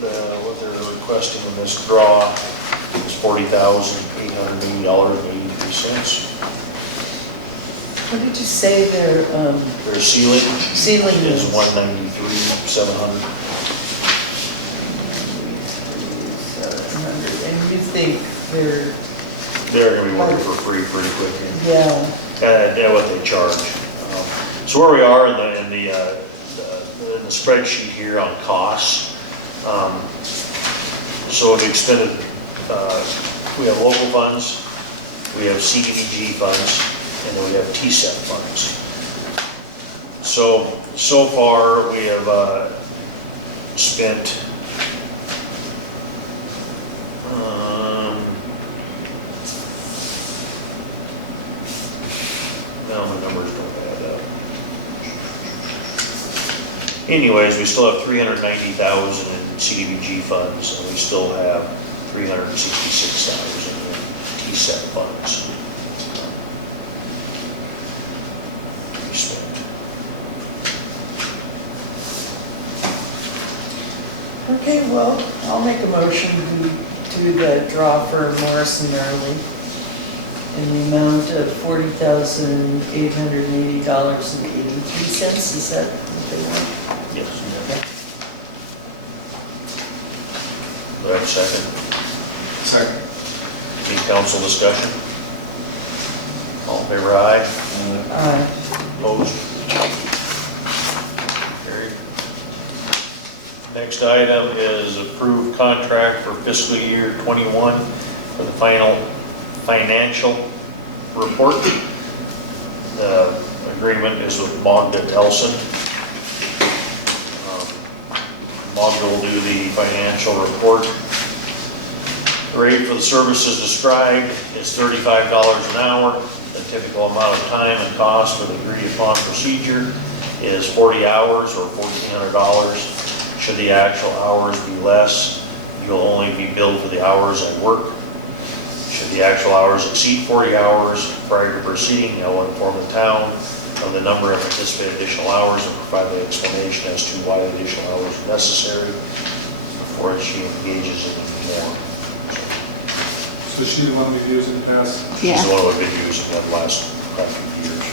What they're requesting in this draw is $40,880.83. What did you say their Their ceiling ceiling is is? $193,700. 700, and you think They're gonna be working for free pretty quick. yeah, And what they charge. So where we are in the spreadsheet here on costs. So we've expended, we have local funds, we have CDBG funds, and then we have TSEP funds. So far we have spent no, my numbers don't add up. Anyways, we still have $390,000 in CDBG funds, and we still have $366,000 in TSEP funds. We spent. okay, well, I'll make a motion to the draw for Morrison Early in the amount of $40,880.83, is that what they want? Yes. Okay. Do I have a second? Second. Any council discussion? All in favor, aye. Aye. Opposed? Carried. Next item is approved contract for fiscal year '21 for the final financial report. The agreement is with Magda Elson. Magda will do the financial report. The rate for the services described is $35 an hour. The typical amount of time and cost for the agreed upon procedure is 40 hours or $1,400. Should the actual hours be less, you'll only be billed for the hours at work. Should the actual hours exceed 40 hours prior to proceeding, I will inform the town of the number of anticipated additional hours and provide the explanation as to why the additional hours are necessary before she engages in any more. So she's the one we've used in the past. She's Yeah. the one we've been using the last few years.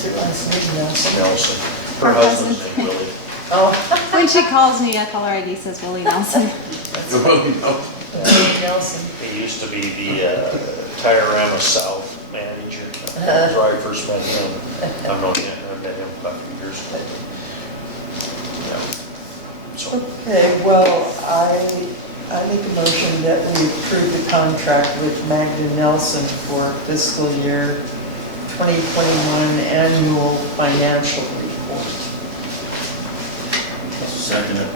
What's her last name, Nelson? Nelson. Her Her husband's husband's name, Willie. Oh, When she calls me, I call her ID, says Willie Nelson. that's right. Nelson. He used to be the Tiorama South manager. That's where I first met him. I've known him, I've met him about a few years ago. Yeah. So, Okay, well, I make a motion that we approve the contract with Magda Nelson for fiscal year 2021 annual financial report. Second it.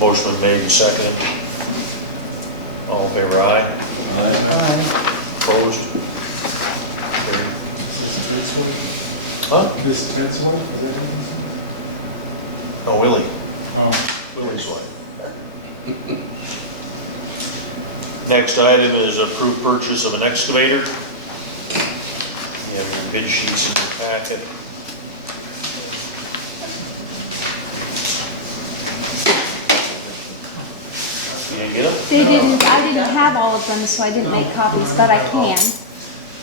motion been made and seconded. All in favor, aye. Aye. Aye. Opposed? Carried. Huh? This Ted's wife, is that his name? No, Willie. Oh, Willie's wife. Next item is approved purchase of an excavator. You have your bid sheets in your packet. You didn't get them? I didn't have all of them, so I didn't make copies, but I can.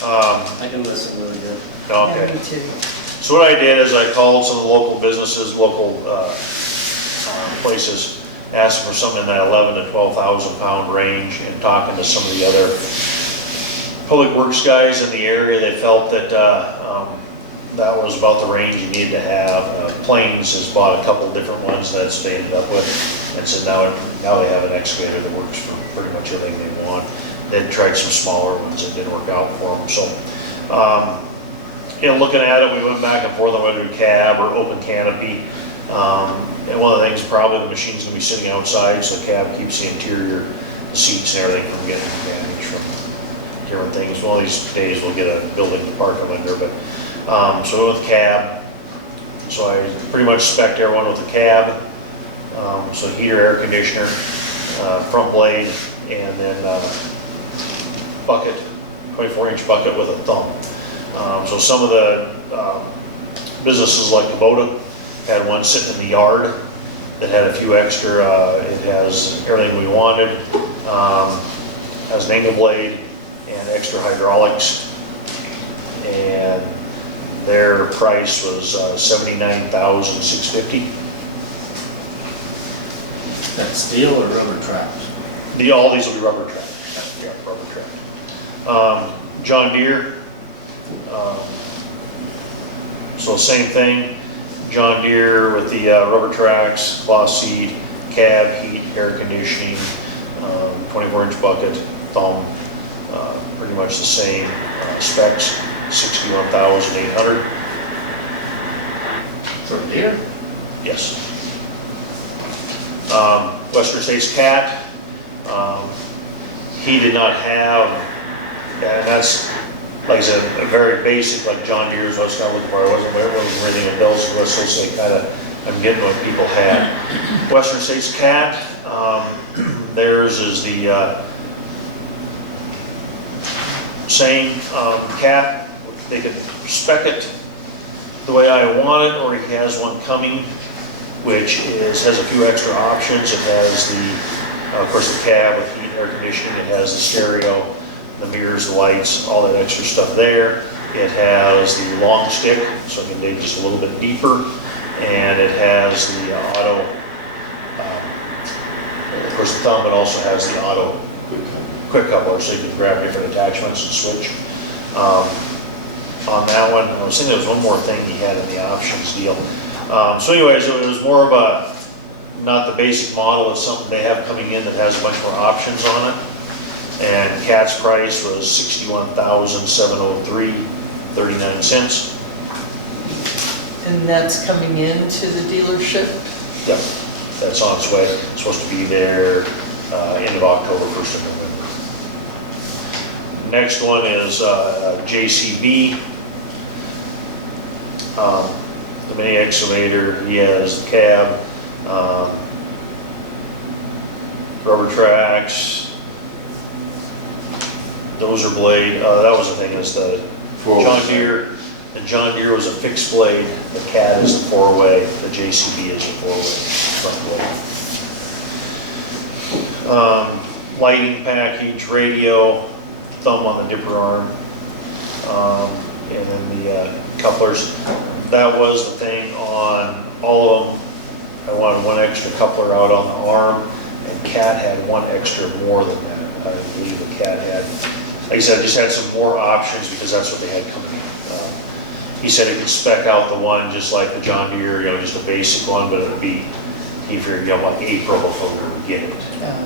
I can listen really good. Yeah, Okay. me too. So what I did is I called some of the local businesses, local places, asking for something in that 11 to 12,000 pound range, and talking to some of the other public works guys in the area. They felt that that was about the range you needed to have. Plains has bought a couple different ones that's they ended up with, and so now they have an excavator that works for pretty much everything they want. They'd tried some smaller ones that didn't work out for them. So, looking at it, we went back and forth on whether to cab or open canopy. And one of the things, probably the machine's gonna be sitting outside, so the cab keeps the interior, the seats and everything from getting damaged from different things. One of these days we'll get a building to park them under, but, so we went with cab. So I pretty much spec'd everyone with a cab. So heater, air conditioner, front blade, and then, bucket, 24-inch bucket with a thumb. So some of the businesses like Kubota had one sitting in the yard that had a few extra, it has everything we wanted, has an angle blade and extra hydraulics, and their price was $79,650. That steel or rubber traps? All these will be rubber trapped. Yeah, rubber trapped. John Deere. So same thing, John Deere with the rubber tracks, cloth seat, cab, heat, air conditioning, 24-inch bucket, thumb, pretty much the same specs, $61,800. For deer? Yes. Western States Cat, he did not have, and that's, like I said, a very basic, like John Deere's, I was kind of looking for, it wasn't anything with bells and whistles, so kind of, I'm getting what people had. Western States Cat, theirs is the same cat, they could spec it the way I want it, or he has one coming, which has a few extra options. It has the, of course, the cab with heat and air conditioning. It has the stereo, the mirrors, the lights, all that extra stuff there. It has the long stick, so it can dig just a little bit deeper. And it has the auto, of course, the thumb, but also has the auto quick coupler, so you can grab different attachments and switch. On that one, I was thinking there was one more thing he had in the options deal. So anyways, it was more of a, not the basic model, it's something they have coming in that has a bunch more options on it. And Cat's price was $61,703.39. And that's coming into the dealership? Yep, that's on its way. It's supposed to be there end of October, 1st of November. Next one is JCB. The mini excavator, he has the cab, rubber tracks, dozer blade. That was the thing, is the John Deere. The John Deere was a fixed blade, the Cat is the four-way, the JCB is a four-way front blade. Lighting package, radio, thumb on the dipper arm, and then the couplers. that was the thing on all of them. I wanted one extra coupler out on the arm, and Cat had one extra more than that. I believe the Cat had, like I said, just had some more options because that's what they had coming in. He said it could spec out the one just like the John Deere, just a basic one, but it would be, he figured, like April before we would get it. Oh, yeah.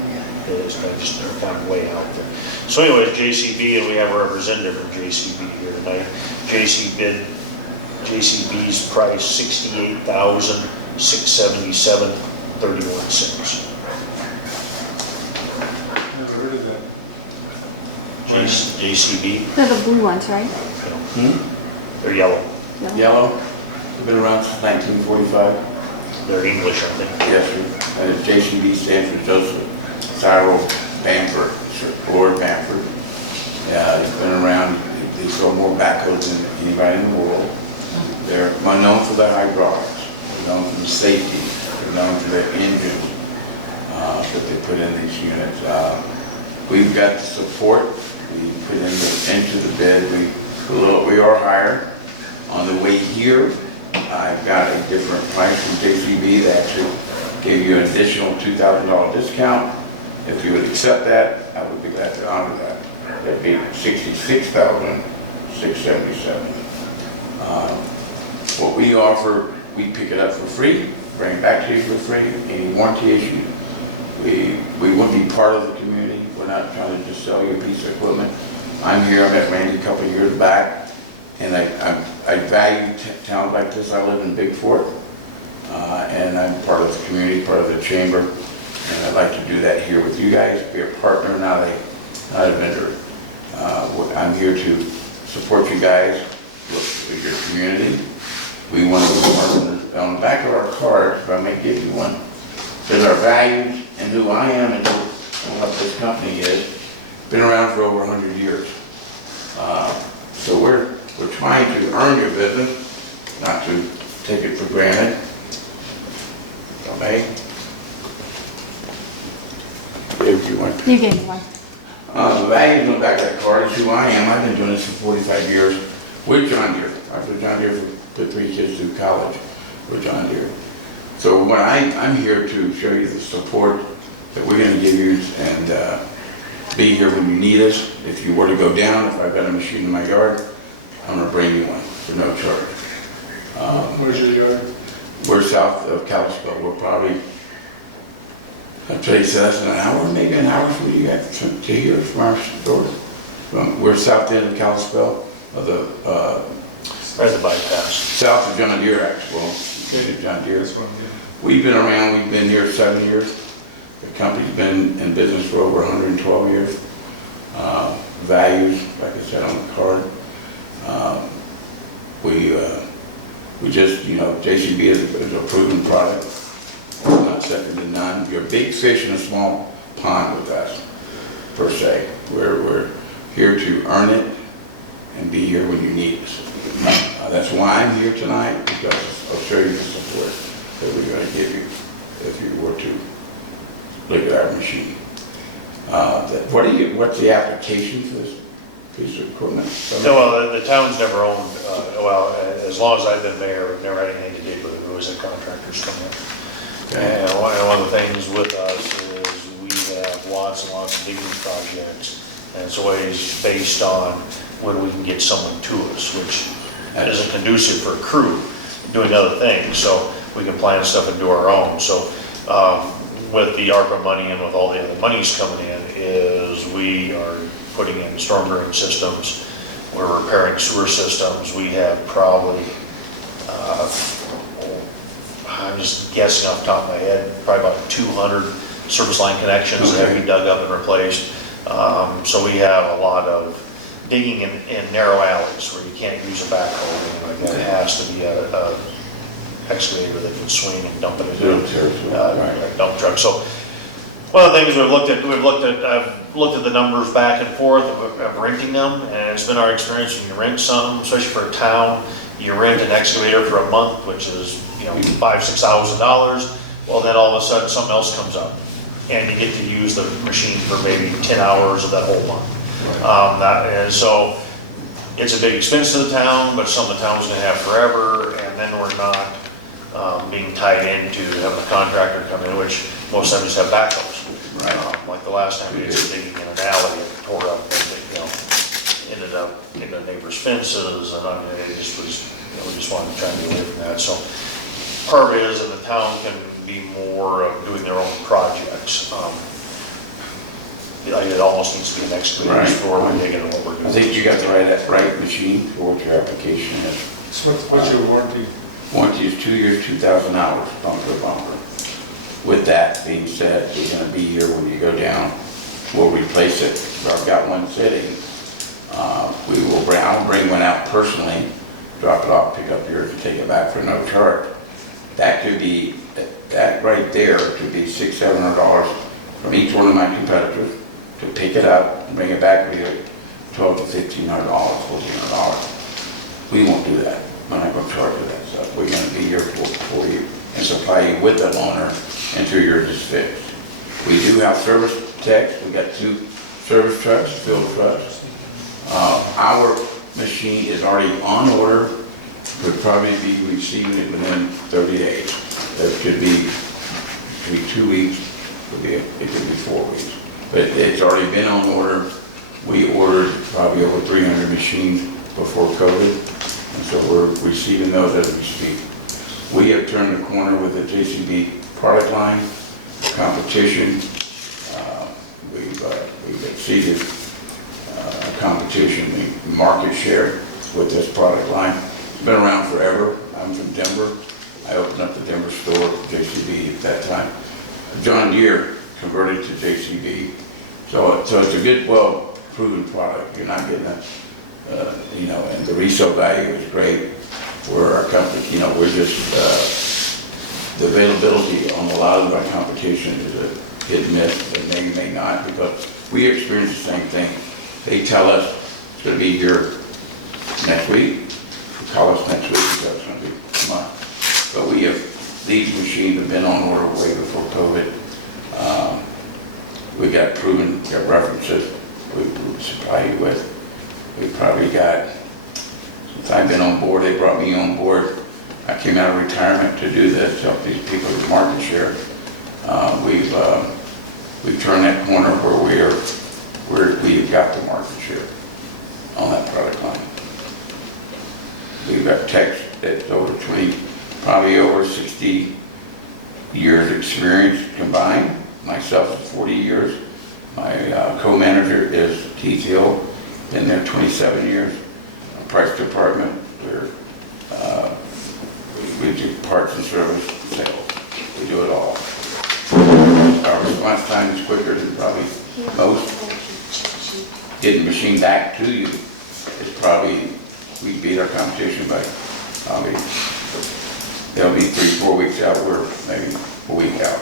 It's just, they're kind of way out there. So anyways, JCB, and we have a representative from JCB here tonight. JCB's price, $68,677.31. Never heard of that. JCB, They're the blue ones, right? they're yellow, Yellow, they've been around since 1945. they're English, I think. Yes, sir. And JCB stands for Joseph Cyril Bamford, Sir Lord Bamford. Yeah, he's been around, they sold more backhoes than anybody in the world. They're known for their hydraulics, they're known for the safety, they're known for their engines that they put in these units. We've got the support, we put into the bid, we are higher. On the way here, I've got a different price from JCB that actually gave you an additional $2,000 discount. If you would accept that, I would be glad to honor that. That'd be $66,677. What we offer, we pick it up for free, bring it back to you for free, any warranty issue. We want to be part of the community. We're not trying to just sell you a piece of equipment. I'm here, I met Randy a couple of years back, and I value towns like this. I live in Big Fort, and I'm part of the community, part of the chamber, and I'd like to do that here with you guys, be a partner, not a vendor. I'm here to support you guys with your community. We want to be partners. On the back of our cards, if I may give you one, there's our values and who I am and what this company is. Been around for over 100 years. So we're trying to earn your business, not to take it for granted. Okay? If you want. You gave me one. The values on the back of that card is who I am. I've been doing this for 45 years with John Deere. I've been John Deere put 3 kids through college with John Deere. So when I'm here to show you the support that we're going to give you and be here when you need us. If you were to go down, if I've got a machine in my yard, I'm going to bring you one for no charge. Where's your yard? We're south of Kalispell. We're probably, I'd say less than an hour, maybe an hour from you guys to here from our store. We're south end of Kalispell, of the Right at the bypass. south of John Deere, actually. John Deere. That's what I'm getting. We've been around. We've been here 7 years. The company's been in business for over 112 years. Values, like I said on the card. We just, JCB is a proven product. Not second to none. You're a big fish in a small pond with us, per se. We're here to earn it and be here when you need us. That's why I'm here tonight, because I'll show you the support that we're going to give you if you were to look at our machine. What's the application for this piece of equipment? No, well, the town's never owned, as long as I've been mayor, we've never had anything to do with it. It was the contractors coming in. Okay. And one of the things with us is we have lots and lots of digging projects, and it's always based on when we can get someone to us, which isn't conducive for a crew doing other things, so we can plan stuff and do our own. So with the ARPA money and with all the other monies coming in, is we are putting in storm drain systems, we're repairing sewer systems. We have probably, I'm just guessing off the top of my head, probably about 200 service line connections that we dug up and replaced. So we have a lot of digging in narrow alleys where you can't use a backhoe or anything like that. It has to be a excavator that can swing and dump it into a dump truck. So one of the things I've looked at the numbers back and forth of renting them, and it's been our experience when you rent something, especially for a town, you rent an excavator for a month, which is $5,000–6,000. Well, then all of a sudden something else comes up, and you get to use the machine for maybe 10 hours of that whole month. And so it's a big expense to the town, but something the town's going to have forever. And then we're not being tied into having a contractor come in, which most times have backhoes. Right. Like the last time we was digging in an alley, it tore up, and it, ended up hitting the neighbor's fences, and I mean, it just was, we just wanted to try and get away from that, so. Part of it is that the town can be more of doing their own projects. It almost needs to be an excavator Right. before we're digging what we're doing. I think you got the right machine for what your application is. So what's your warranty? Warranty is 2 years, 2,000 hours, bumper to bumper. With that being said, you're gonna be here when you go down, we'll replace it. I've got one sitting. I'll bring one out personally, drop it off, pick up yours, and take it back for no charge. That could be, that right there could be $600-700 from each one of my competitors to pick it up and bring it back with you, $1,200 to $1,500, $1,400. We won't do that. We're not gonna charge you that stuff. We're gonna be here for you and supply you with the loaner until yours is fixed. We do have service techs. We got 2 service trucks, field trucks. Our machine is already on order. We'll probably be receiving it within 30 days. It could be 2 weeks, it could be 4 weeks. But it's already been on order. We ordered probably over 300 machines before COVID, and so we're receiving those as we speak. We have turned the corner with the JCB product line, competition. We've exceeded competition, the market share with this product line. It's been around forever. I'm from Denver. I opened up the Denver store, JCB at that time. John Deere converted to JCB. So it's a good, well-proven product. You're not getting and the resale value is great. We're our company, we're just, the availability on a lot of our competition is a hit and miss, and may not, because we experience the same thing. They tell us it's going to be here next week. Call us next week because it's going to be a month. But these machines have been on order way before COVID. We got proven, got references we supply you with. We probably got, since I've been on board, they brought me on board. I came out of retirement to do this, help these people with market share. We've turned that corner where we've got the market share on that product line. We've got techs that's over 20, probably over 60 years experience combined. Myself is 40 years. My co-manager is Keith Hill, been there 27 years. Our price department, we do parts and service, sales. We do it all. Our response time is quicker than probably most. Getting the machine back to you is probably, we beat our competition by probably, they'll be 3-4 weeks out, we're maybe a week out.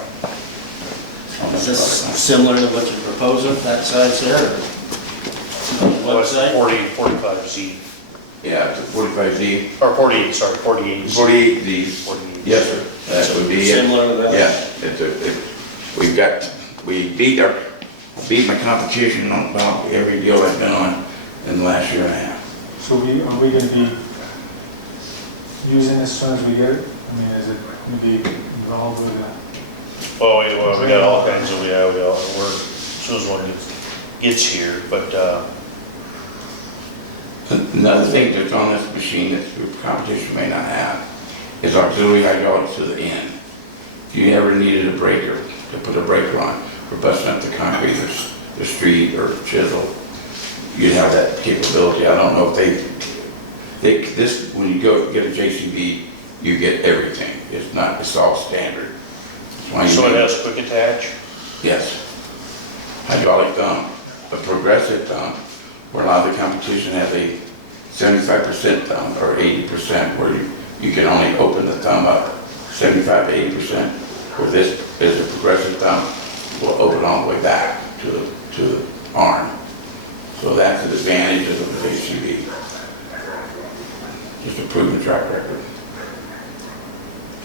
Is this similar to what you're proposing, that size there? Well, it's Website? 45Z, Yeah, it's a 45Z, or 48, 48Z. 48. Yes, sir. That would be it. Similar to that? Yeah, we beat my competition on about every deal I've been on in the last year and a half. So are we going to be using this as soon as we get it? I mean, is it going to be involved with a... Well, we got all kinds of, we're, as soon as one gets here, but, Another thing that's on this machine that the competition may not have is auxiliary hydraulics to the end. If you ever needed a breaker, to put a breaker on for busting up the concrete or the street or chisel, you'd have that capability. I don't know if this, when you go get a JCB, you get everything. It's all standard. so it has quick attach? Yes. Hydraulic thumb, a progressive thumb, where a lot of the competition has a 75% thumb or 80%, where you can only open the thumb up 75 to 80%, where this is a progressive thumb, will open all the way back to the arm. So that's the advantage of the JCB. Just a proven track record.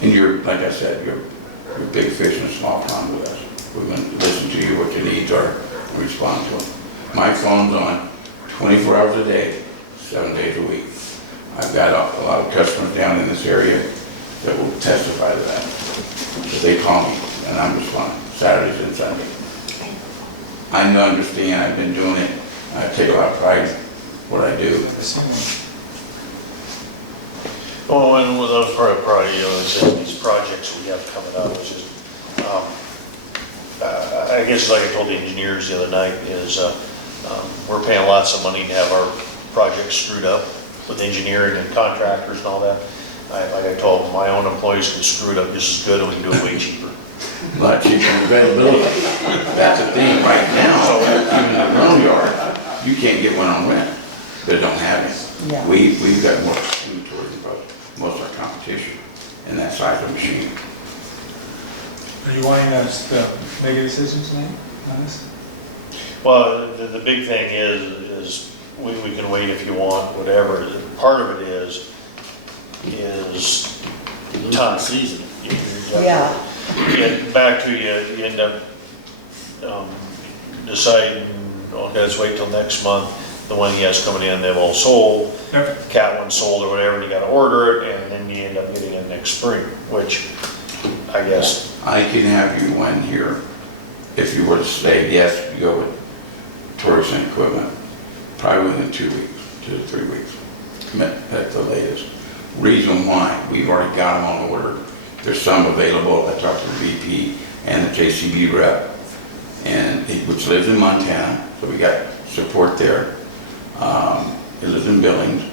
And you're, like I said, you're big fish in a small pond with us. We're going to listen to you, what your needs are, and respond to them. My phone's on 24 hours a day, 7 days a week. I've got a lot of customers down in this area that will testify to that. Because they call me, and I'm responding, Saturdays and Sundays. I understand, I've been doing it, I take a lot of pride in what I do. Well, and with those probably, you know, these projects we have coming up, which is, I guess like I told the engineers the other night, is we're paying lots of money to have our projects screwed up with engineering and contractors and all that. Like I told them, my own employees can screw it up just as good and we can do it way cheaper. A lot cheaper than availability. That's the thing right now, even in the rental yard, you can't get one on rent, but don't have it. Yeah. We've got more inventory than most of our competition in that size of machine. Are you wanting us to make a decision tonight on this? Well, the big thing is we can wait if you want, whatever. Part of it is time. Season. Yeah. Get back to you end up deciding, okay, let's wait till next month. The one he has coming in, they've all sold. Yep. Cat one sold or whatever, and you gotta order it, and then you end up getting it next spring, which I guess, I can have you one here, if you were to say, yes, you go with Torres and equipment, probably within 2 weeks, 2 to 3 weeks, commit at the latest. Reason why, we've already got them on order. There's some available. I talked to the VP and the JCB rep, which lives in Montana, so we got support there. He lives in Billings,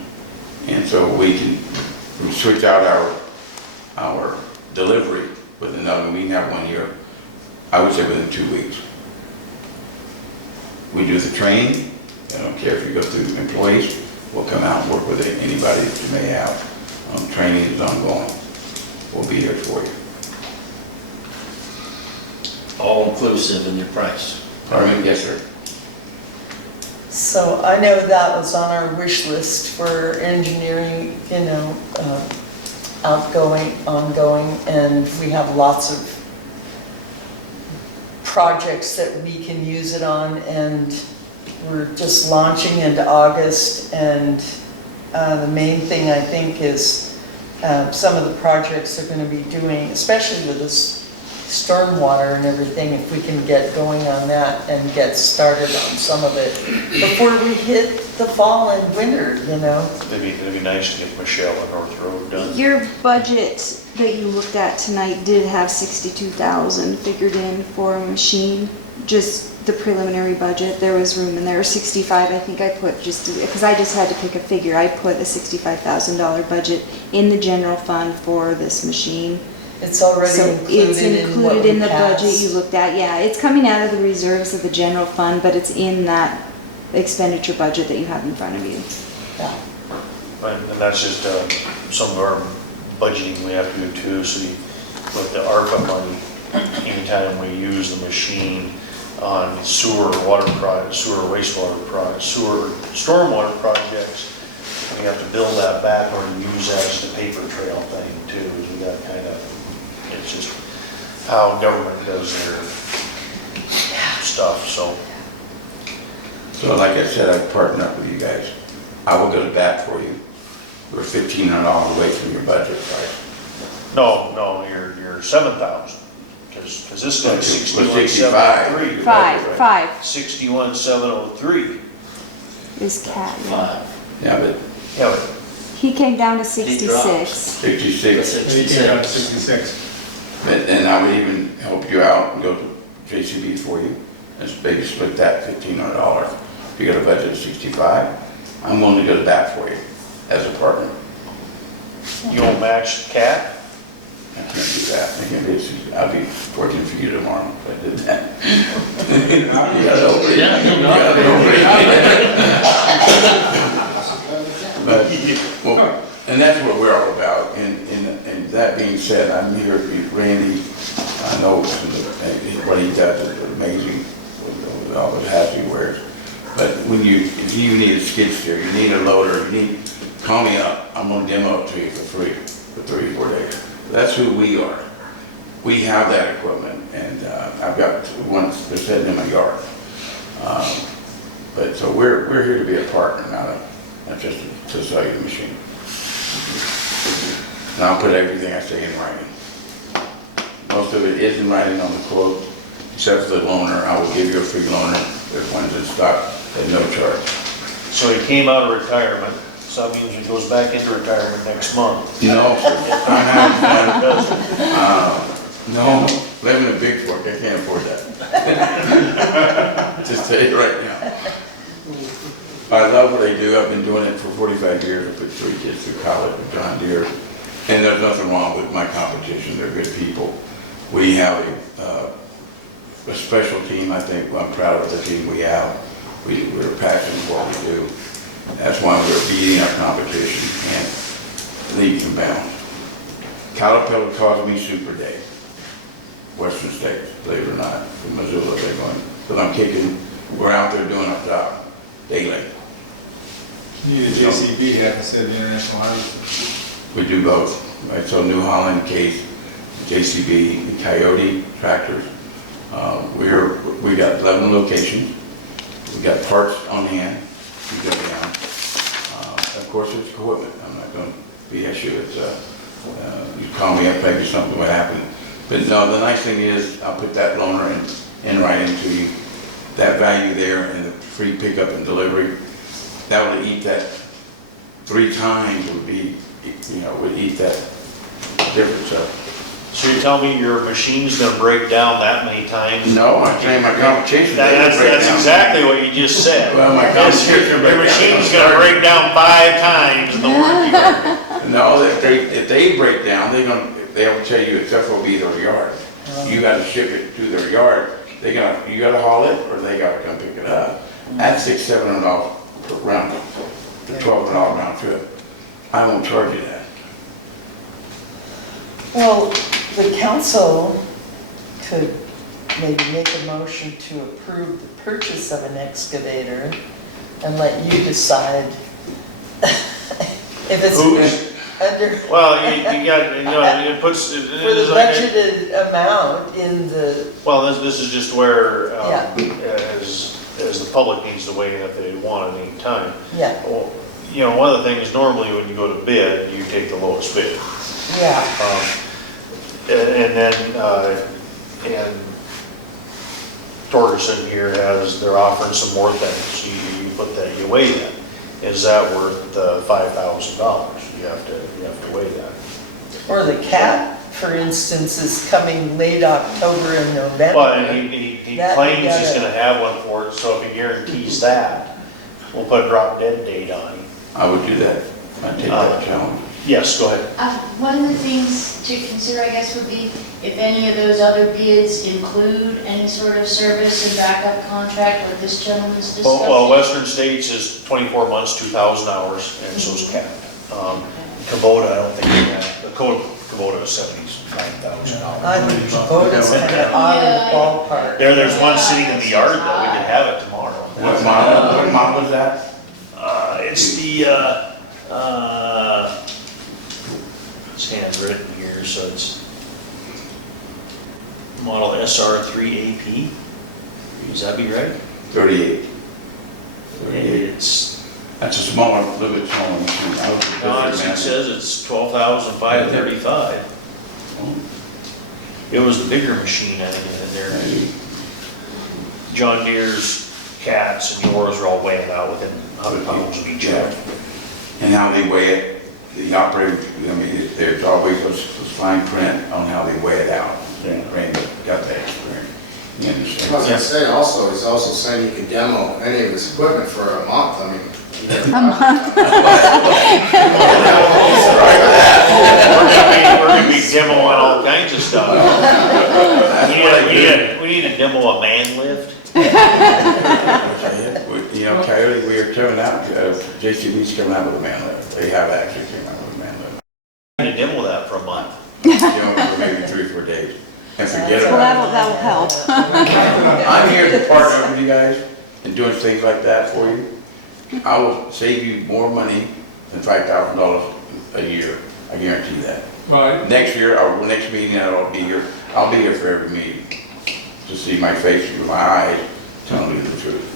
and so we switch out our delivery with another. We can have one here, I would say within 2 weeks. We do the training. I don't care if you go through employees. We'll come out and work with anybody that you may have. Training is ongoing. We'll be here for you. All inclusive in your price. Pardon me? Yes, sir. So I know that was on our wish list for engineering, outgoing, ongoing, and we have lots of projects that we can use it on, and we're just launching into August, and the main thing I think is some of the projects they're going to be doing, especially with this stormwater and everything, if we can get going on that and get started on some of it before we hit the fall and winter, it'd be nice to get Michelle and North Road done. Your budget that you looked at tonight did have 62,000 figured in for a machine, just the preliminary budget. There was room in there, 65 I think I put, because I just had to pick a figure. I put a $65,000 budget in the general fund for this machine. It's already So it's included in what included in we the budget passed. you looked at, yeah. It's coming out of the reserves of the general fund, but it's in that expenditure budget that you have in front of you. Yeah. And that's just some of our budgeting we have to do too. So with the ARPA money, anytime we use the machine on sewer wastewater projects, sewer stormwater projects, we have to build that back or use that as a paper trail thing too. We got it's just how government does their stuff, so. So like I said, I've partnered up with you guys. I will go to bat for you. We're $1,500 away from your budget price. No, you're 7,000, because this guy's 61,703. Five 61,703. is cat. Yeah, but Yeah, but He came down to He drops. 66. 66. And you came down to 66. And I would even help you out and go to JCB for you. And maybe split that $1,500. If you got a budget of 65, I'm willing to go to bat for you as a partner. you won't match cat? I can't do that. I can't do I'll be working for you tomorrow if I did that. You gotta open it. Yeah, You no, gotta open it. Well, and that's what we're all about. And that being said, I'm here, Randy, I know what he does is amazing with all the hats he wears. But if you need a skid steer, you need a loader, call me up. I'm gonna demo it to you for free for 3 or 4 days. That's who we are. We have that equipment, and I've got ones that's sitting in my yard. But so we're here to be a partner, not just to sell you the machine. And I'll put everything I say in writing. Most of it is in writing on the quote, except for the loaner. I will give you a free loaner if one's in stock at no charge. So he came out of retirement, so that means he goes back into retirement next month. No, sir. I'm having fun. Does it? No, living in Bigfork, I can't afford that. Just tell you right now. I love what they do. I've been doing it for 45 years. I put 3 kids through college with John Deere. And there's nothing wrong with my competition. They're good people. We have a special team. I think I'm proud of the team we have. We're passionate what we do. That's why we're beating our competition and leaps and bounds. Caterpillar calls me Super Dave. Western States, believe it or not, from Missoula, they're going. But I'm kicking, we're out there doing our job daily. You need a JCB hat instead of the International Highway. We do both. Right, so New Holland, Case, JCB, and Coyote tractors. We got 11 locations. We got parts on hand. We go down. Of course, it's equipment. I'm not going to BS you. It's you call me up, maybe something would happen. But no, the nice thing is I'll put that loaner in writing to you. That value there and the free pickup and delivery, that would eat that 3 times would be, would eat that difference up. So you tell me your machine's gonna break down that many times? No, I'm saying my competition. That's exactly what you just said. Well, my competition. Your machine's gonna break down 5 times in the warranty period. No, if they break down, they'll tell you it's FOB their yard. You gotta ship it to their yard. You gotta haul it or they gotta come pick it up. That's $600-700 per round, the $1,200 round trip. I won't charge you that. Well, the council could maybe make a motion to approve the purchase of an excavator and let you decide if it's under, Well, you got, it puts, for the budgeted amount in the, well, this is just where, Yeah. as the public needs to weigh in if they want at any time. yeah, Well, one of the things normally when you go to bid, you take the lowest bid. yeah. And then, and Torgerson here they're offering some more things. You put that, you weigh that. Is that worth $5,000? You have to weigh that. Or the cat, for instance, is coming late October and November. Well, and he That claims we he's gotta- gonna have one for it, so if he guarantees that, we'll put a drop dead date on him. I would do that. I'd take that challenge. Yes, go ahead. One of the things to consider, I guess, would be if any of those other bids include any sort of service and backup contract like this gentleman's discussing. Well, Western States is 24 months, 2,000 hours, and so is CAP. Kubota, I don't think we have, the Kubota is $75,000. I think Dakota's kind of out of the ballpark. There's one sitting in the yard though, we could have it tomorrow. What model is that? It's the, it's handwritten here, so it's model SR3AP. Does that be right? 38. It's, That's a smaller, a little bit smaller machine. no, it says it's 12,535. It was the bigger machine, I think, in there. John Deere's cats and yours are all weighing out within 100 pounds of each other. And how they weigh it, the operator, there's always a fine print on how they weigh it out. And Randy got that experience. You I was understand? gonna say also, he's also saying you can demo any of his equipment for a month, I mean. A month. We're gonna be demoing all kinds of stuff. We need to demo a man lift. Coyote, we are coming out, JCB's coming out with a man lift. They have actually came out with a man lift. We need to demo that for a month. For maybe 3 or 4 days. And forget Well, about it. that'll help. I'm here to partner with you guys and doing things like that for you. I will save you more money than $5,000 a year. I guarantee that. Right. Next year, or next meeting, I'll be here for every meeting to see my face with my eyes telling you the truth.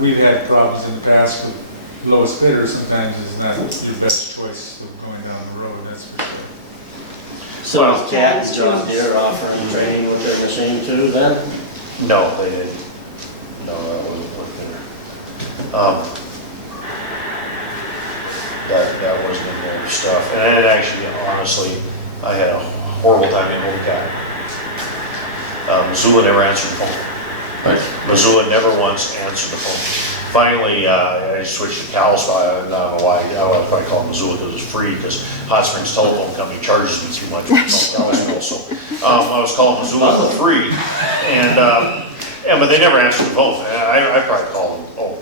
We've had problems in the past with lowest bidder sometimes is not your best choice of going down the road. So Well- is Cat and John Deere offering training with their machine too then? No, they didn't. No, that wasn't what that wasn't in their stuff. And it actually, honestly, I had a horrible time in Old Cat. Missoula never answered the phone. Right. Missoula never once answered the phone. Finally, I switched to Kalispell. I don't know why. I was probably called Missoula because it's free, because Hot Springs Telephone Company charges me too much for Kalispell. So I was calling Missoula for free, but they never answered the phone. I probably called them. Oh,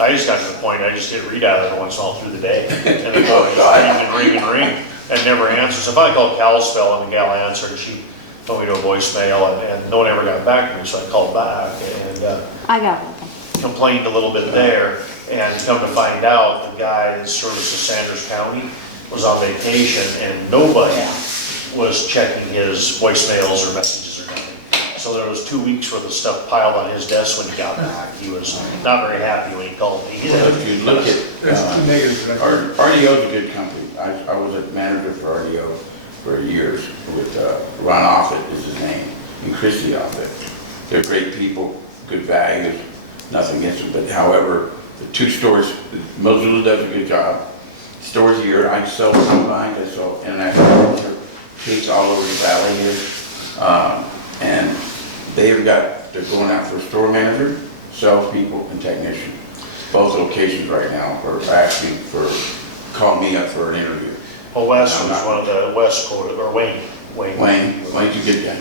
I just got to the point, I just hit read out every once in a while through the day, and the phone just ring and ring and never answered. So if I called Kalispell and the gal answered, and she told me to a voicemail, and no one ever got back to me, so I called back and I got one. complained a little bit there, and come to find out, the guy that services Sanders County was on vacation, and nobody was checking his voicemails or messages or nothing. So there was 2 weeks worth of stuff piled on his desk when he got back. He was not very happy when he called me. Well, if you look at, Negative. RDO's a good company. I was a manager for RDO for years with Ron Offit is his name, and Christie Offit. They're great people, good values, nothing against them. But however, the two stores, Missoula does a good job. Stores here, I sell combines, I sell international pigs all over the valley here. And they're going out for a store manager, salespeople, and technician. Both locations right now are asking call me up for an interview. Well, Wes was one of the, Wes quoted, or Wayne's Wayne's a good guy.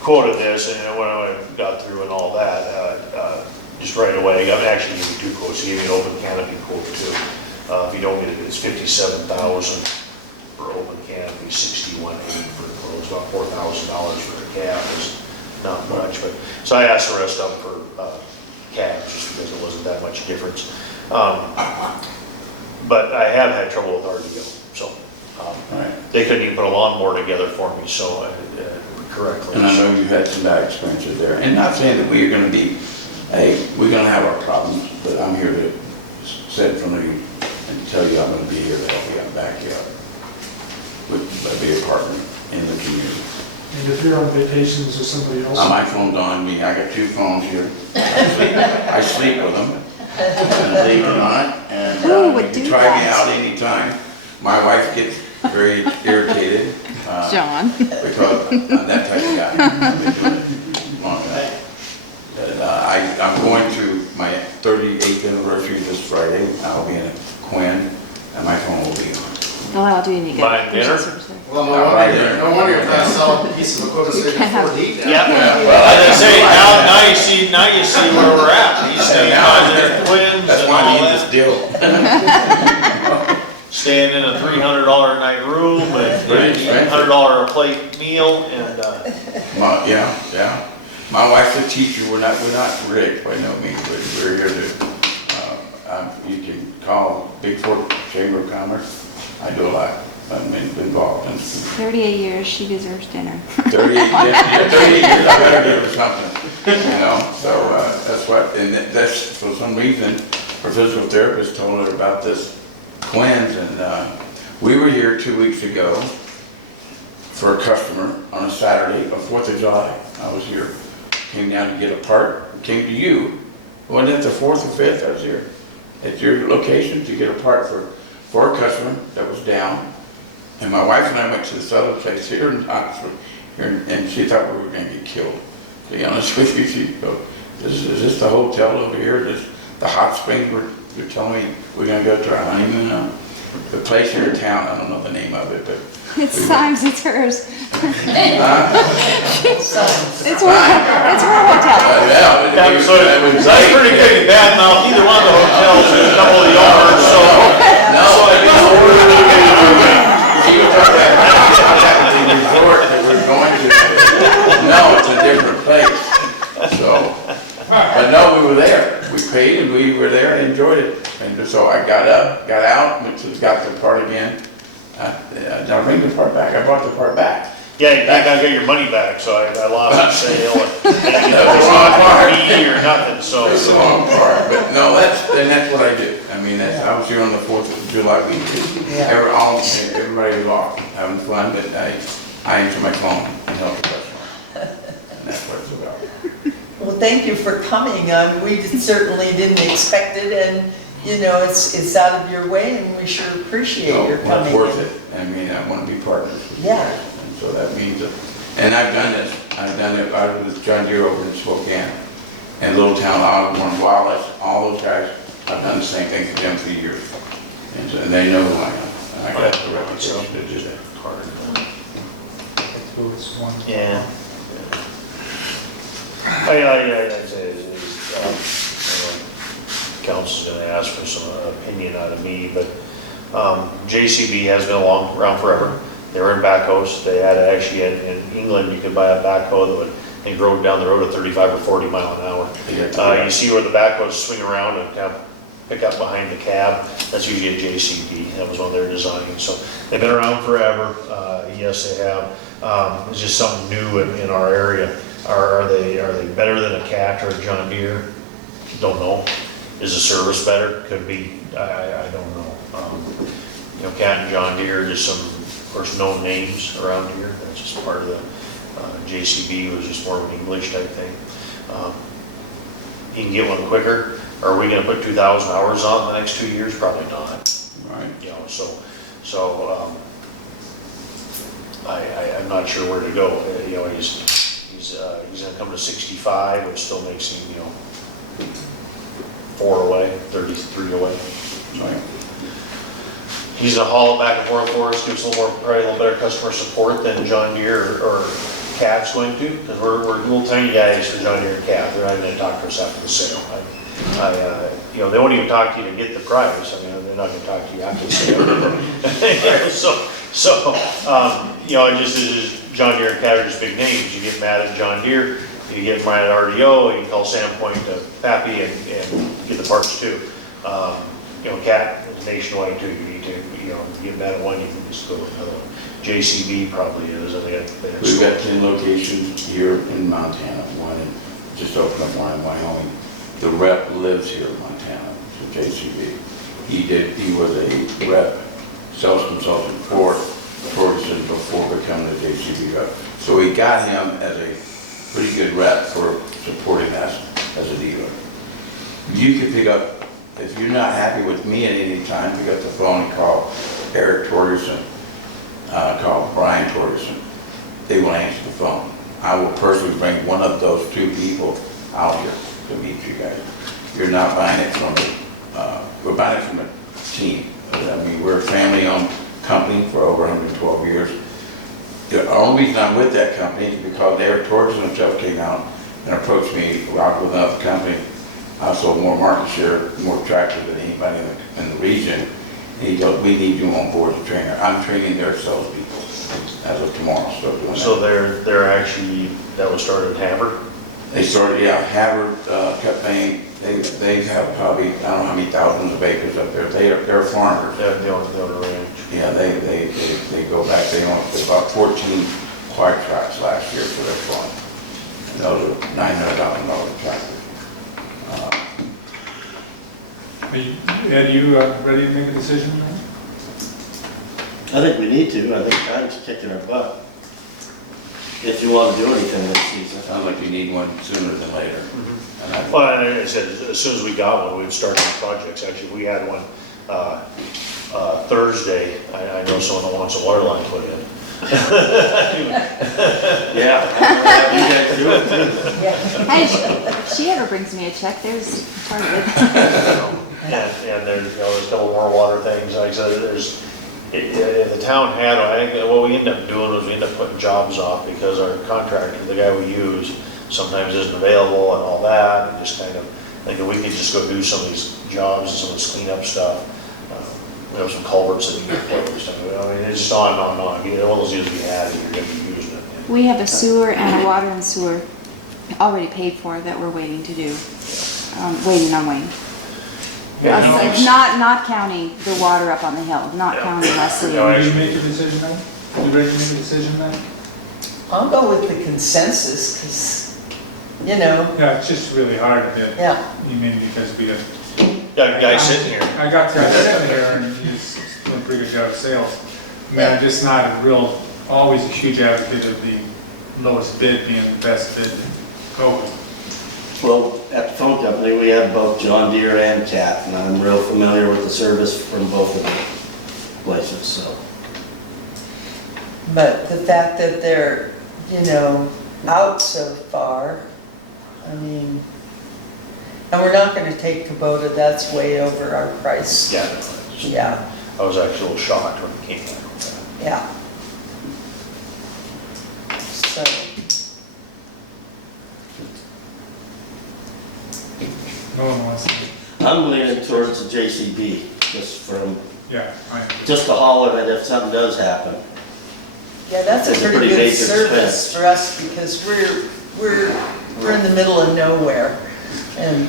quoted this, and when I got through and all that, just right away, I mean, actually, he gave me 2 quotes. He gave me an open canopy quote too. If you don't get it, it's $57,000 for open canopy, $61,800 for closed, about $4,000 for a cab is not much, but, so I asked the rest of them for cabs, just because it wasn't that much difference. But I have had trouble with RDO, so, Right. they couldn't even put a lawnmower together for me, so, correctly. And I know you had some bad experiences there. And not saying that we're gonna be, we're gonna have our problems, but I'm here to sit in front of you and tell you I'm gonna be here to help you out, back you up. Be a partner in the community. And if you're on vacations or somebody else. My phone's on me, I got 2 phones here. I sleep with them, and believe it or not, and Who would you do can try me that? out anytime. My wife gets very irritated. John. Because I'm that type of guy. I've been doing it a long time. And, I'm going to my 38th anniversary this Friday. I'll be in Quinn, and my phone will be on. Oh, I'll do you Buying dinner? Well, Right there. no wonder you're trying to sell a piece of equipment so you can afford to eat that. Yeah, well, as I say, now you see where we're at. He's staying on their twins That's and why all I need this that. deal. Staying in a $300 a night room with Pretty expensive. $100 a plate meal and, Yeah. My wife's a teacher. We're not rich by no means, but we're here to, you can call Big Fork Chamber of Commerce. I do a lot. I've been involved in 38 years, she deserves dinner. 38 years, I better give her something, you know, so, that's what, and that's, for some reason, her physical therapist told her about this cleanse, and, we were here 2 weeks ago for a customer on a Saturday, a 4th of July. I was here, came down to get a part, came to you, wasn't it the 4th or 5th, I was here, at your location to get a part for a customer that was down. And my wife and I went to this other place here in Oxford, and she thought we were gonna get killed. To be honest with you, she'd go, is this the hotel over here? This the hot spring you're telling me we're gonna go to our honeymoon on? The place here in town, I don't know the name of it, but. It's Symes, it's hers. It's her hotel. yeah, so that's pretty good and bad mouth, either one of the hotels, there's a couple of the owners, so. No, I guess we're really good. She was talking about the resort that we're going to. No, it's a different place, so. But no, we were there. We paid and we were there and enjoyed it. And so I got up, got out, went to, got the part again. Did I bring the part back? I brought the part back. Yeah, you gotta get your money back, so I lost the sale and didn't get That's the wrong part. the fee or nothing, so. That's the wrong part, but no, that's what I did. I mean, I was here on the 4th of July weekend. Yeah. Everybody was off, having fun, but I answer my phone and help the customer. And that's what it's about. Well, thank you for coming. We certainly didn't expect it, and, you know, it's out of your way, and we sure appreciate So, your well, coming. it's worth it. I mean, I want to be partners with you Yeah. guys. And so that means that, and I've done this. I've done it, I was with John Deere over in Spokane, and Little Town, Osborne, Wallace, all those guys. I've done the same thing for them for years. And so they know who I am. And I got the reputation to do that. Hard. So it's one. Yeah. I'd say, council's gonna ask for some opinion out of me, but, JCB has been around forever. They were in backhoes. They had actually, in England, you could buy a backhoe that would, they drove down the road at 35 or 40 mile an hour. You see where the backhoes swing around and kind of pick up behind the cab, that's usually a JCB, that was one of their designs. So they've been around forever, yes, they have. It's just something new in our area. Are they better than a Cat or a John Deere? Don't know. Is the service better? Could be, I don't know. You know, Cat and John Deere are just some, of course, known names around here. That's just part of the, JCB was just more of an English type thing. You can get one quicker. Are we gonna put 2,000 hours on in the next 2 years? Probably not. Right. You know, I'm not sure where to go. You know, he's gonna come to 65, which still makes him, you know, 4 away, 33 away. Right. He's gonna haul it back and forth for us, give us a little more, probably a little better customer support than John Deere or Cat's going to, because we're little tiny guys for John Deere and Cat. They're not gonna talk to us after the sale. You know, they won't even talk to you to get the price. I mean, they're not gonna talk to you after the sale. You know, it just is, John Deere and Cat are just big names. You get mad at John Deere, you get mad at RDO, you can call Sandpoint to Pappy and get the parts too. You know, Cat is nationwide too. You need to, you know, get mad at one, you can just go with another one. JCB probably is, I think. We've got 10 locations here in Montana, one in, just opened up one in Wyoming. The rep lives here in Montana, so JCB. He was a rep, sales consultant for Torgerson before becoming the JCB rep. So we got him as a pretty good rep for supporting us as a dealer. You can pick up, if you're not happy with me at any time, pick up the phone and call Eric Torgerson, call Brian Torgerson. They will answer the phone. I will personally bring one of those two people out here to meet you guys. You're not buying it from we're buying it from a team. I mean, we're a family-owned company for over 112 years. The only reason I'm with that company is because Eric Torgerson himself came out and approached me while with another company. I sold more market share, more tractors than anybody in the region. And he goes, we need you on board as a trainer. I'm training their salespeople as of tomorrow. So they're actually, that was started in Havre? They started, yeah, Havre, Cutbank, they have probably, I don't know how many thousands of acres up there. They're farmers. They own a ranch. Yeah, they go back, they own about 14 quiet tracks last year for their farm. And those are $900,000 tractors. Ed, you ready to make a decision? I think we need to. I think Pat's kicking our butt. If you want to do anything this season. Sounds like you need one sooner than later. And I- Well, and I said, as soon as we got one, we'd start some projects. Actually, we had one Thursday. I know someone that wants a water line put in. Yeah. You guys do it too. Hey, if she ever brings me a check, there's part of it. And there's, you know, there's a couple more water things. Like I said, if the town had, I think what we end up doing is we end up putting jobs off because our contractor, the guy we use, sometimes isn't available and all that, and just kind of thinking we could just go do some of these jobs and some of this cleanup stuff. We have some culverts that need closed. I mean, it's just on and on and on. You know, all those deals we had, you're gonna be using it. We have a sewer and a water and sewer already paid for that we're waiting to do. Waiting on Wayne. Yeah. Not counting the water up on the hill, not Yeah. counting Leslie. No, Ready to make a decision then? You ready to make a decision then? I'll go with the consensus, because, you know, Yeah, it's just really hard to get, yeah. you mean, because we have. Got a guy sitting here. I got the guy sitting here and he's doing a pretty good job of sales. I mean, I'm just not a real always a huge advocate of the lowest bid being the best bid to go with. Well, at the phone company, we have both John Deere and Cat, and I'm real familiar with the service from both of the places, so. But the fact that they're, out so far, I mean, and we're not gonna take Kubota, that's way over our price. Yeah, Yeah, I was actually a little shocked when it came back with that. yeah. So, No one wants to, I'm leaning towards the JCB, I just to haul it if something does happen. yeah, that's It's a a pretty pretty good big service expense. for us because we're in the middle of nowhere. And,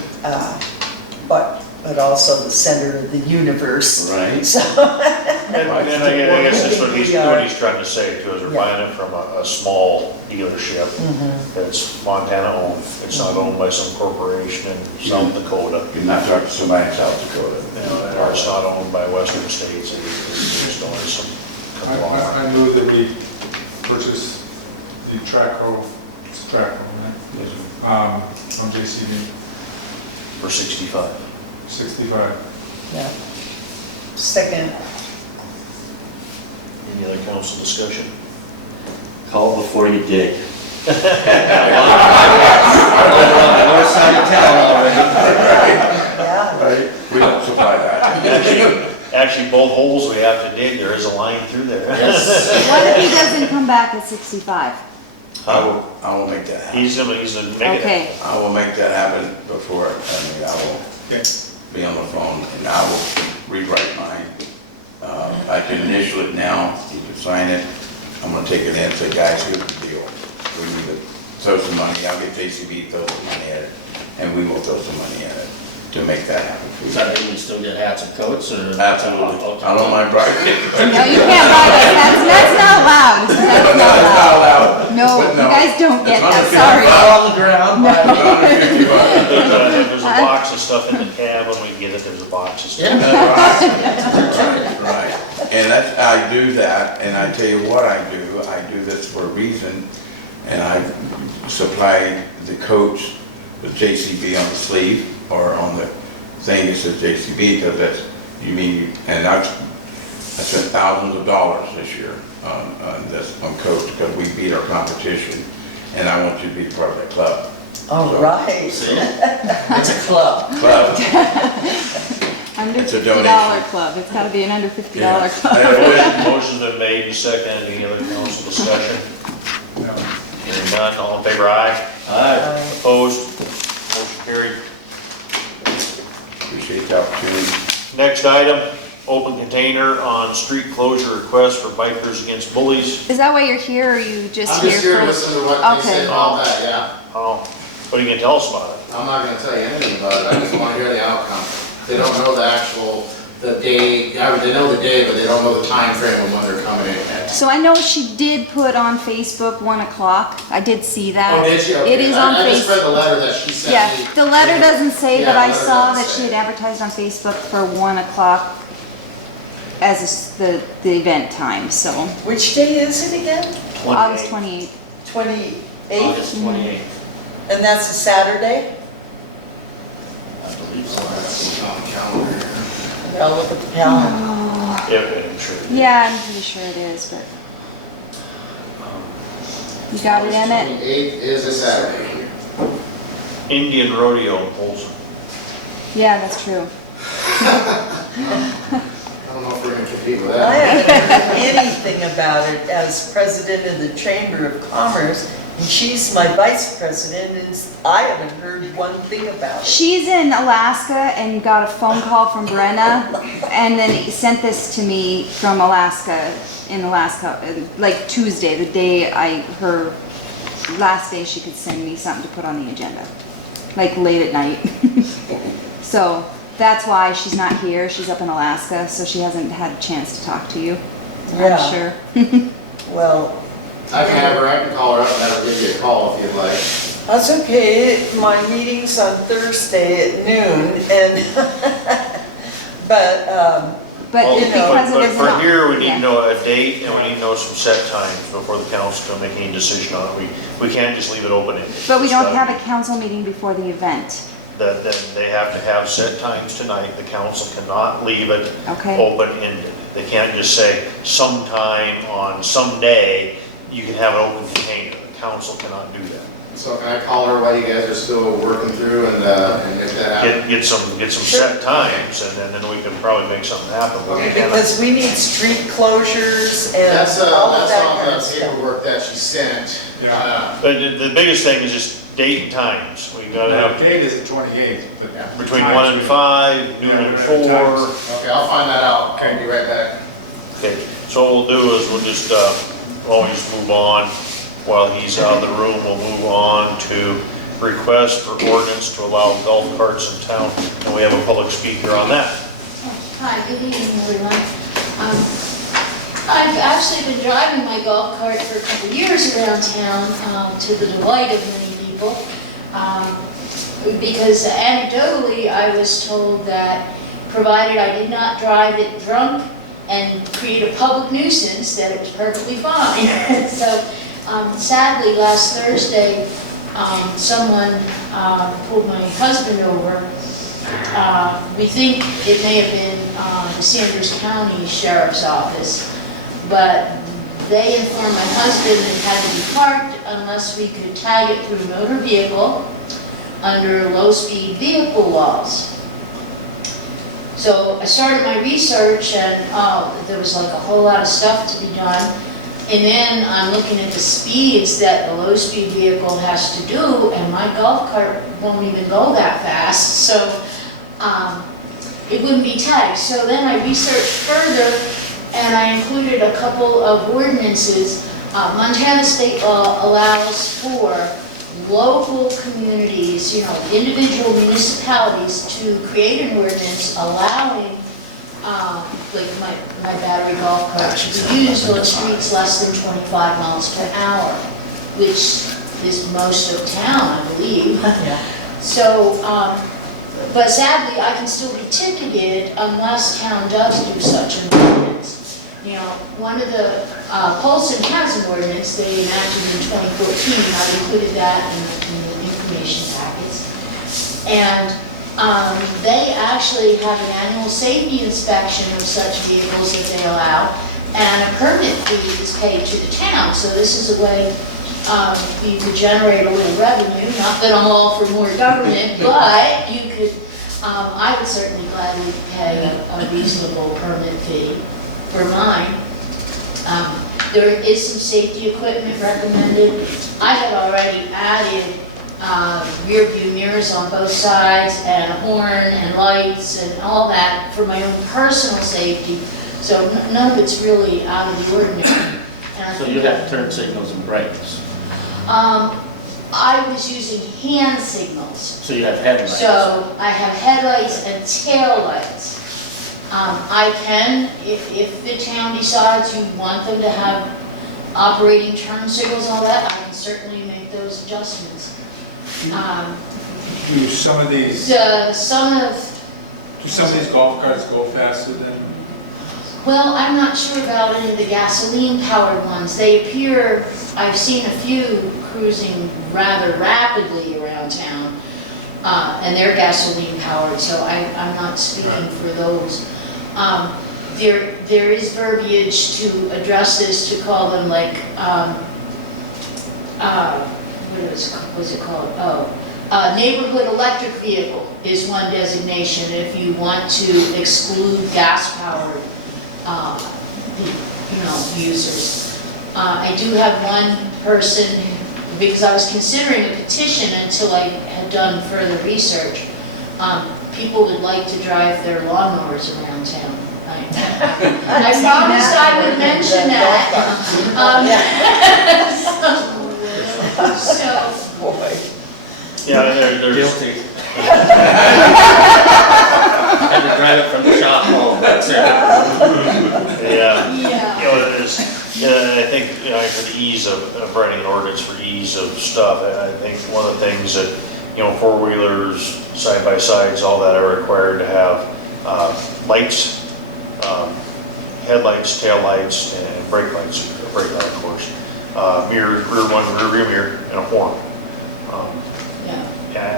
but also the center of the universe. Right. So, And I guess that's what he's trying to say too, is we're Yeah. buying it from a small dealership that's Montana owned. It's not owned by some corporation in South Dakota. You're not talking to somebody in South Dakota. Or it's not owned by Western States, it's just owned by some conglomerate. I move that we purchase the Traco, it's Traco, right? From JCB, For 65. 65. yeah. Second, Any other council discussion? Call before you dig. North side of town already. yeah. Right? We don't supply that. Actually, both holes we have to dig, there is a line through there. What if he doesn't come back at 65? I will make that happen. He's gonna make it. Okay, I will make that happen before, I will Okay. be on the phone and I will rewrite mine. I can initial it now, you can sign it. I'm gonna take it in and say, guys, here's the deal. We need to throw some money, I'll get JCB to throw some money at it, and we will throw some money at it to make that happen. Does that mean we still get hats and coats, or? Absolutely. I don't mind buying it. no, you can't buy that, that's not allowed, that's No, not it's not allowed. allowed. No, But you guys don't get that, sorry. On the ground, but. There's a box of stuff in the cab, when we get it, there's a box of stuff. Right, and that's, I do that, and I tell you what I do this for a reason, and I supply the coach with JCB on the sleeve, or on the thing that says JCB, because that's, you mean, and I spent thousands of dollars this year on this, on coach, because we beat our competition, and I want you to be part of that club. All right. See, it's a club. Club. Under It's a $50 donation. club, it's gotta be an under $50 Yeah. club. Motion's been made and seconded, any other council discussion? No. Hearing none, all in favor, aye. Alright, Opposed? Motion carried. Appreciate the opportunity. Next item, open container on street closure request for bikers against bullies. Is that why you're here, or are you just I'm here just here to for? listen to what they Okay. say about that, yeah. Oh, what are you gonna tell us about it? I'm not gonna tell you anything about it, I just wanna hear the outcome. They don't know the day, they know the day, but they don't know the time frame of when they're coming in yet. So I know she did put on Facebook 1 o'clock, I did see that. Oh, did you? Okay. It is on I just read Facebook. the letter that she sent Yeah, me. the letter doesn't say, Yeah, but I the letter saw doesn't that she say. had advertised on Facebook for 1 o'clock as the event time, so Which day is it again? August 28th. 28th? August 28th, And that's a Saturday? I believe So so. that's on the calendar. I'll look at the calendar. Oh, Yeah, I'm sure. yeah, I'm pretty sure it is, but. You got it in it? 28th is a Saturday. Indian rodeo in Polson. Yeah, that's true. I don't know if we're gonna compete with I that. haven't heard anything about it as president of the Chamber of Commerce, and she's my vice president, and I haven't heard one thing about it. She's in Alaska and got a phone call from Brenna, and then he sent this to me from Alaska, like Tuesday, the day her last day she could send me something to put on the agenda, like late at night. So that's why she's not here, she's up in Alaska, so she hasn't had a chance to talk to you, Yeah. I'm sure. Well, I can have her, I can call her up and have her give you a call if you'd like. that's okay, my meeting's on Thursday at noon, and, but, but Well, because but it is for not. here, we need yeah. to know a date and we need to know some set times before the council can make any decision on it. We can't just leave it open-ended. But we It's don't gotta have be- a council meeting before the event, That then they have to have set times tonight. The council cannot leave it okay? open-ended. They can't just say sometime on some day, you can have an open container. The council cannot do that. So can I call her while you guys are still working through and make that happen? Get some set times and then we can probably make something happen. But we cannot- Because we need street closures and That's, all of that's that on kind of the stuff. paperwork that she sent. Yeah. But the biggest thing is just date and times. We gotta The have date is the 28th, but. between 1 and 5, noon and 4. Okay, I'll find that out. I'll be right back. Okay, so what we'll do is we'll just, always move on. While he's out of the room, we'll move on to request for ordinance to allow golf carts in town. And we have a public speaker on that. Hi, good evening, everyone. I've actually been driving my golf cart for a couple of years around town, to the delight of many people. Because anecdotally, I was told that provided I did not drive it drunk and create a public nuisance, that it was perfectly fine. So sadly, last Thursday, someone pulled my husband over. We think it may have been the Sanders County Sheriff's Office, but they informed my husband that it had to be parked unless we could tag it through motor vehicle under low-speed vehicle laws. So I started my research and there was like a whole lot of stuff to be done. And then I'm looking at the speeds that the low-speed vehicle has to do, and my golf cart won't even go that fast, so it wouldn't be tagged. So then I researched further, and I included a couple of ordinances. Montana state law allows for local communities, individual municipalities to create an ordinance allowing like my battery golf cart to be used on streets less than 25 miles per hour, which is most of town, I believe. Yeah. So, but sadly, I can still be ticketed unless town does do such an ordinance. One of the, Polson has an ordinance they enacted in 2014, I included that in the information packets. And they actually have an annual safety inspection of such vehicles that they allow, and a permit fee is paid to the town. So this is a way you could generate a little revenue. Not that I'm all for more government, but you could, I would certainly gladly pay a reasonable permit fee for mine. There is some safety equipment recommended. I have already added rear view mirrors on both sides and a horn and lights and all that for my own personal safety. So none of it's really out of the ordinary. And I So think you have turn signals and brakes. I was using hand signals. So you have headlights. So I have headlights and taillights. I can, if the town decides you want them to have operating turn signals and all that, I can certainly make those adjustments. Do some of these golf carts go faster than? Well, I'm not sure about any of the gasoline-powered ones. They appear, I've seen a few cruising rather rapidly around town, and they're gasoline-powered, so I'm not speaking for those. There is verbiage to address this, to call them like, what was it called? Neighborhood electric vehicle is one designation if you want to exclude gas-powered users. I do have one person, because I was considering a petition until I had done further research. People would like to drive their lawnmowers around town. I promised I would mention that. So, Boy. Yeah, there's, Guilty. Had to drive it from the shop home, that's it. yeah. yeah. I think, for the ease of writing an ordinance, for ease of stuff, I think one of the things that, four-wheelers, side-by-sides, all that are required to have lights headlights, taillights, and brake lights, brake light, of course. Mirror, rear mirror, and a horn. Yeah.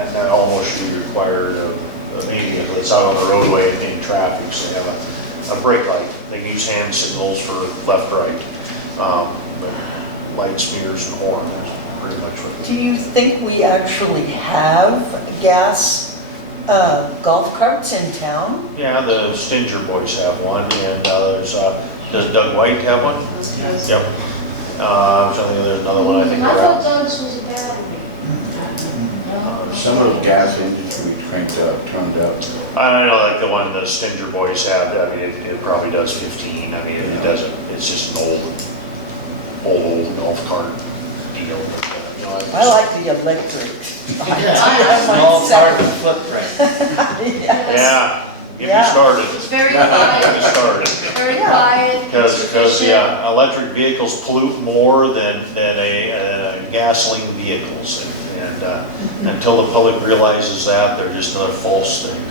And that almost should be required of any vehicle that's out on the roadway in traffic, so they have a brake light. They can use hand signals for left, right. But lights, mirrors, and horn is pretty much what. Do you think we actually have gas golf carts in town? Yeah, the Stinger boys have one, and does Doug White have one? Yep. I'm trying to think, there's another one I think I thought around. Doug's was a battery. No? Some of those gas engines can be cranked up, turned up. I know like the one the Stinger boys have, I mean, it probably does 15, I mean, it doesn't, it's just an old golf cart deal. You know, I like the electric. Small carbon footprint. Yeah, get me Yeah. started, It's very get me quiet, started. very quiet. it's Because, efficient. yeah, electric vehicles pollute more than a gasoline vehicles. And until the public realizes that, they're just another false thing.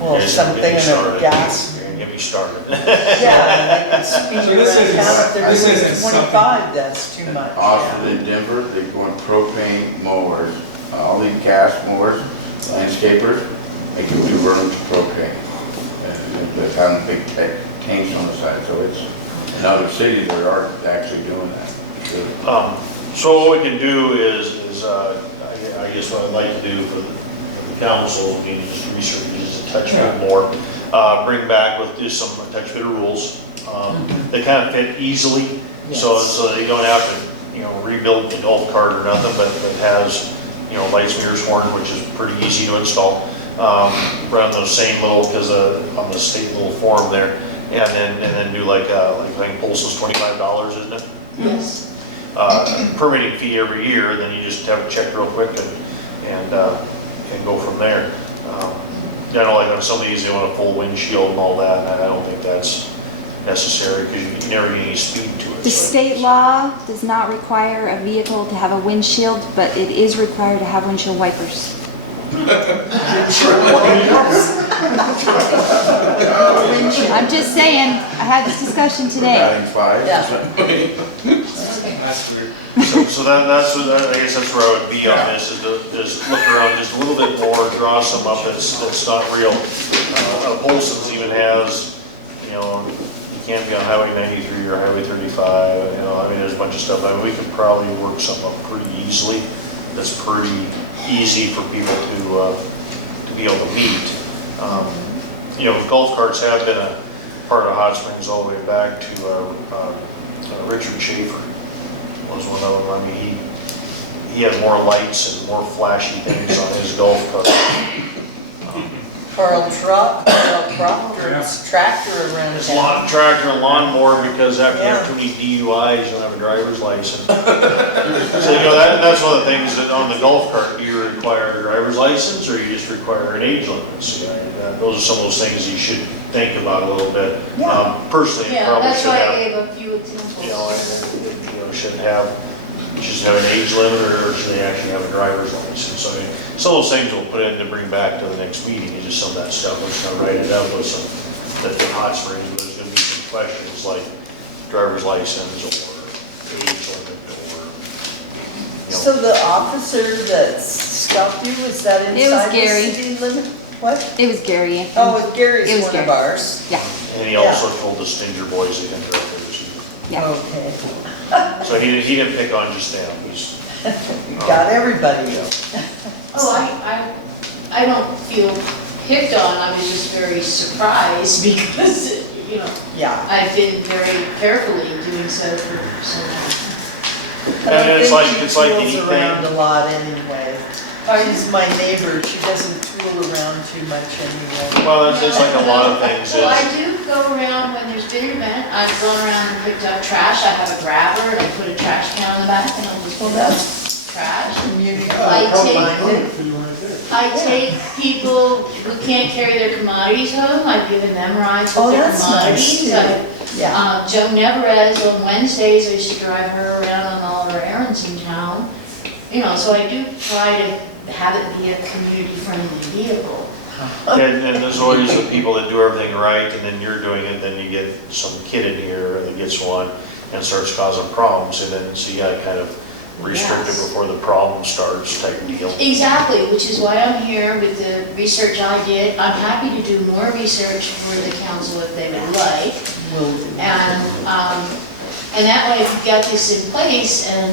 Well, Get me something in a started. gas. You're gonna get me started. Yeah, like the speed So this around isn't- town, if they're this doing isn't something- 25, that's too much. Austin and Denver, they go on propane mowers, all these gas mowers, landscapers, they can be running to propane. And they're having big tanks on the side, so it's, in other cities, they are actually doing that. So what we can do is I guess what I'd like to do for the council, again, just research, just a touch bit more, bring back with just some touch bit of rules. They kind of fit easily, so you don't have to, you know, rebuild a golf cart or nothing, but it has, you know, lights, mirrors, horn, which is pretty easy to install. Run those same little, because on the state little form there, and then do like I think Polson's $25, isn't it? Yes. Permitting fee every year, then you just have it checked real quick and go from there. I know like on some of these, they want a full windshield and all that, and I don't think that's necessary because you never get any speed to it. The so- state law does not require a vehicle to have a windshield, but it is required to have windshield wipers. I'm just saying, I had this discussion today. Batting five. Yeah. That's weird. So that's I guess that's where I would be on this, is to just look around just a little bit more, draw some up that's not real. Polson's even has, you know, you can't be on Highway 93 or Highway 35, you know, I mean, there's a bunch of stuff. I mean, we could probably work something up pretty easily. That's pretty easy for people to be able to meet. You know, golf carts have been a part of Hot Springs all the way back to Richard Schaefer was one of them. I mean, he had more lights and more flashy things on his golf cart. Carl Proctor's tractor around His town. tractor and lawnmower, because after you have Yeah. too many DUIs, you don't have a driver's license. So, you know, that's one of the things that on the golf cart, do you require a driver's license or you just require an age limit? So, those are some of those things you should think about a little bit. Yeah. Personally, you Yeah, probably that's should why I have, gave a few examples. you know, should have an age limit, or should they actually have a driver's license? So, I mean, some of those things we'll put in to bring back to the next meeting, is just some of that stuff, we're just gonna write it up with some, that the Hot Springs, but there's gonna be some questions like driver's license or age limit or, you So know. the officer that stopped you, was that was inside the Gary. city limit? What? It was Gary. Oh, Gary's It was one Gary. of ours. Yeah, And he also told the Stinger boys they didn't drive there too. yeah. Okay. So he didn't pick on just them, he's, You got everybody. Oh, I don't feel picked on, I was just very surprised because, you know, Yeah. I've been very carefully doing so for so long. But I And it's think like- she it's like tools anything. around a lot anyway. Pardon? She's my neighbor, she doesn't tool around too much anyway. well, it's like a lot of things Well, I is, do go around when there's been an event, I've gone around and picked up trash, I have a grabber and I put a trash can on the back and I'll just Well, pick up that's trash. community I take- minded. I take people who can't carry their commodities home, I've given them rides Oh, with their that's nice commodities. too. Yeah. Joe Neverez, on Wednesdays, I used to drive her around on all her errands in town. You know, so I do try to have it be a community-friendly vehicle. And there's always the people that do everything right, and then you're doing it, then you get some kid in here that gets one and starts causing problems, and then so you gotta kind of restrict it Yes. before the problem starts type deal. Exactly, which is why I'm here with the research I did. I'm happy to do more research for the council if they would like. Will do. And that way, if you've got this in place and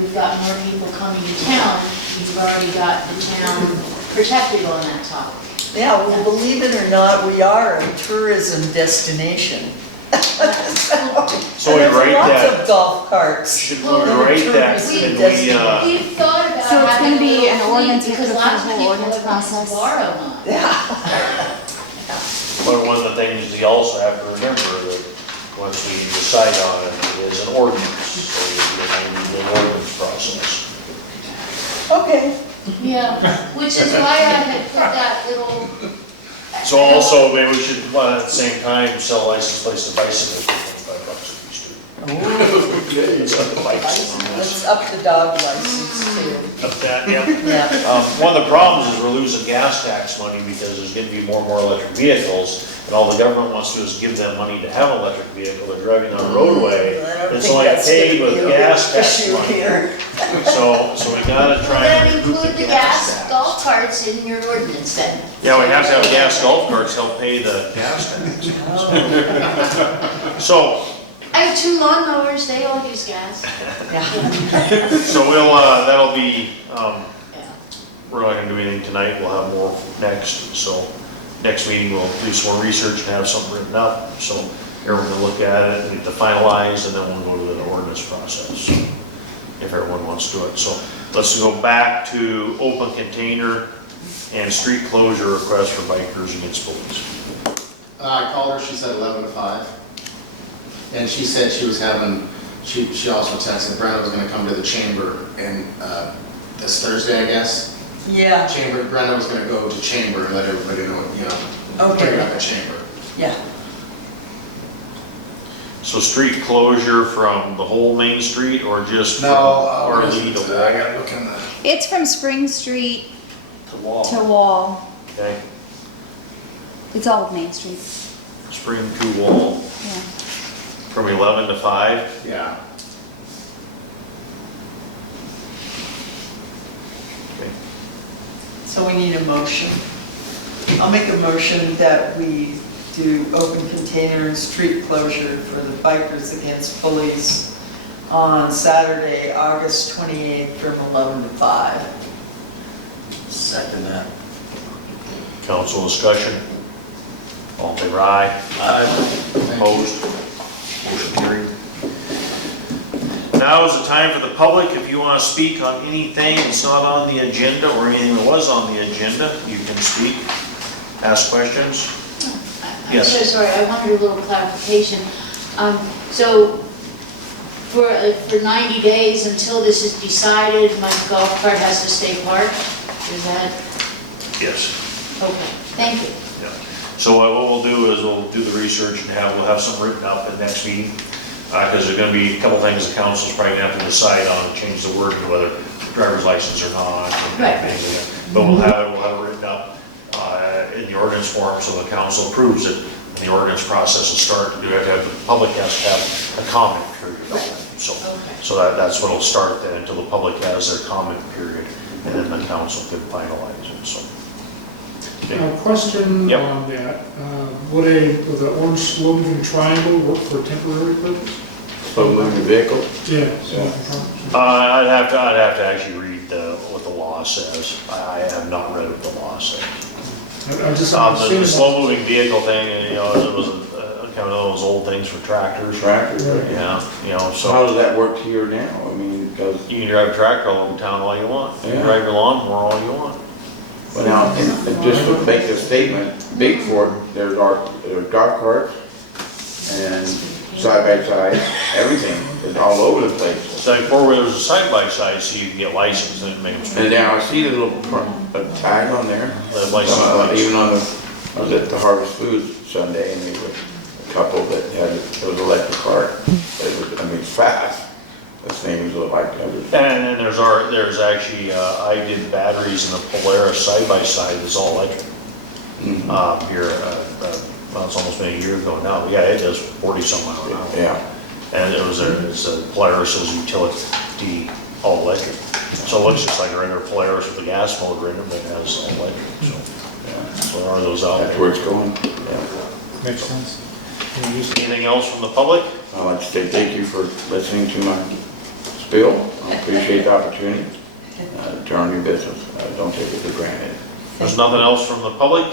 we've got more people coming to town, you've already got the town protected on that topic. Yeah, well, believe it or not, we are a tourism destination. So we And write there's lots that, of golf carts. should we Well, write that, tourism and we, destination. We've thought about So it's having gonna be a little an fleet ordinance, you because could lots of approve the people ordinance have wanted to process. borrow one. Yeah. but one of the things you also have to remember that once we decide on it, it is an ordinance, so you need an ordinance process. Okay. Yeah, which is why I had put that little, So also, maybe we should, at the same time, sell license plates to bicycles for $25 a piece too. It's up the bikes. Let's up the dog license too. Up that, yeah. Yeah. One of the problems is we're losing gas tax money because there's gonna be more and more electric vehicles, and all the government wants to do is give them money to have an electric vehicle, they're driving on a roadway, I don't it's think only that's paid gonna be with a gas real tax issue money. here. So we gotta try then and recoup include the the gas gas tax. golf carts in your ordinance then. Yeah, we have to have gas golf carts help pay the gas tax. So, I have 2 lawnmowers, they all use gas. Yeah. so we'll, that'll be, Yeah. we're not gonna do anything tonight, we'll have more next, so next meeting we'll do some more research and have something written up, so everyone can look at it, and get it finalized, and then we'll go to the ordinance process, if everyone wants to do it. So let's go back to open container and street closure request for bikers against bullies. I called her, she said 11 to 5. And she said she was having, she also texted Brenda was gonna come to the chamber and, this Thursday, I guess. Yeah, Chamber, Brenda was gonna go to chamber and let everybody know, you know, Okay. bring it up at chamber. yeah. So street closure from the whole main street, or just from No, our what is lead it? to I gotta look in the. It's from Spring Street wall? to Wall. Okay, It's all of Main Street, spring to wall, yeah. from 11 to 5. Yeah. Okay. So we need a motion. I'll make a motion that we do open container and street closure for the bikers against bullies on Saturday, August 28th from 11 to 5. Second that. Council discussion. All in favor, aye. Opposed? Motion carried. Now is the time for the public. If you want to speak on anything that's not on the agenda or anything that was on the agenda, you can speak, ask questions. I'm Yes. so sorry, I wanted a little clarification. So for 90 days until this is decided, my golf cart has to stay parked? Is that, Yes. okay, thank you. Yeah. So what we'll do is we'll do the research and we'll have something written up at next meeting. Because there's gonna be a couple things the council's probably gonna have to decide on, change the wording, whether driver's license or not. Right. But we'll have it written up in the ordinance form, so the council approves it, and the ordinance process will start. You have to have, the public has to have a comment period on it. So, Okay. so that's what'll start then, until the public has their comment period, and then the council can finalize it, so. Okay. Question Yep. on that, would the orange slow moving triangle work for a temporary purpose? So moving the vehicle? Yeah. slow moving triangle. I'd have to actually read what the law says. I have not read what the law says. I'm just The assuming. slow-moving vehicle thing, it was kind of those old things for tractors. Tractor, right? Yeah, So so how does that work here now? I mean, because, you can drive a tractor all over town all you want. You can Yeah. drive your lawnmower all you want. well now, and just to make a statement, Bigford, there's golf carts and side by side, everything is all over the place. It's like four-wheelers are side-by-side, so you can get licensed and make them. And now I see the little tag on there. License plates. Even on I was at the Harvest Foods Sunday, and there was a couple that had, it was an electric cart. But it was, I mean, it's fast. This thing was like, And then there's actually, I did batteries in the Polaris side-by-side, it's all electric. here, well, it's almost been a year ago now. Yeah, it does 40 some mile an hour. Yeah. And it was a Polaris's utility all electric. So it looks just like a regular Polaris with a gas motor in it, but it has all electric, so, yeah, so there are those out That's there. where it's going. Yeah. Makes sense. Anything else from the public? I'd like to say thank you for listening to my spiel. I appreciate the opportunity to run your business. Don't take it for granted. There's nothing else from the public?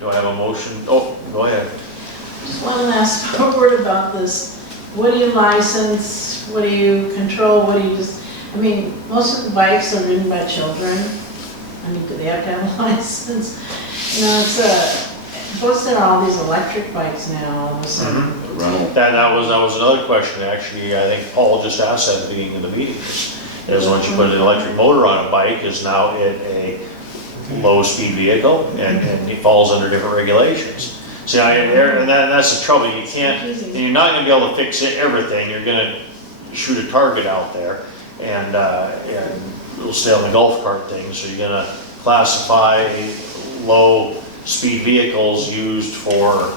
Do I have a motion? Oh, go ahead. Just want to ask a word about this. What do you license? What do you control? What do you just, I mean, most of the bikes are ridden by children. I mean, do they have to have a license? You know, plus there are all these electric bikes now, all of a sudden. The rental. That was another question, actually. I think Paul just asked that at the beginning of the meeting. Is once you put an electric motor on a bike, is now it a low-speed vehicle, and it falls under different regulations. See, and that's the trouble. You can't, and you're not gonna be able to fix it, everything. You're gonna shoot a target out there, and it'll stay on the golf cart thing. So you're gonna classify low-speed vehicles used for,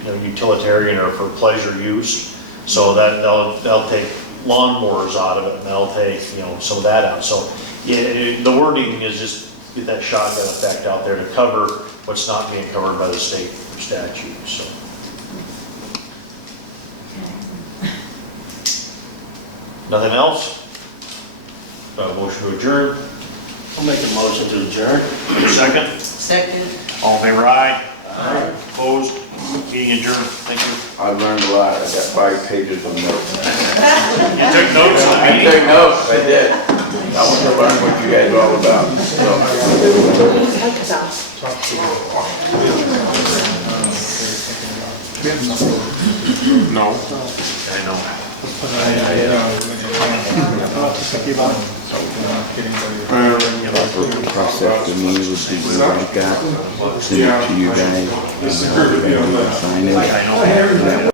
you know, utilitarian or for pleasure use. So that they'll take lawnmowers out of it, and they'll take, you know, some of that out. So yeah, the wording is just get that shotgun effect out there to cover what's not being covered by the state statute, so. Nothing else? Motion to adjourn. I'll make a motion to adjourn. Second. Second. All in favor, aye? Aye. Opposed? Meeting adjourned. Thank you. I learned a lot. I got 5 pages of notes. You took notes on the I meeting? took notes, I did. I want to learn what you guys are all about. No. I know. The process for me would be like that, send it to you guys, This is good, you know, sign it.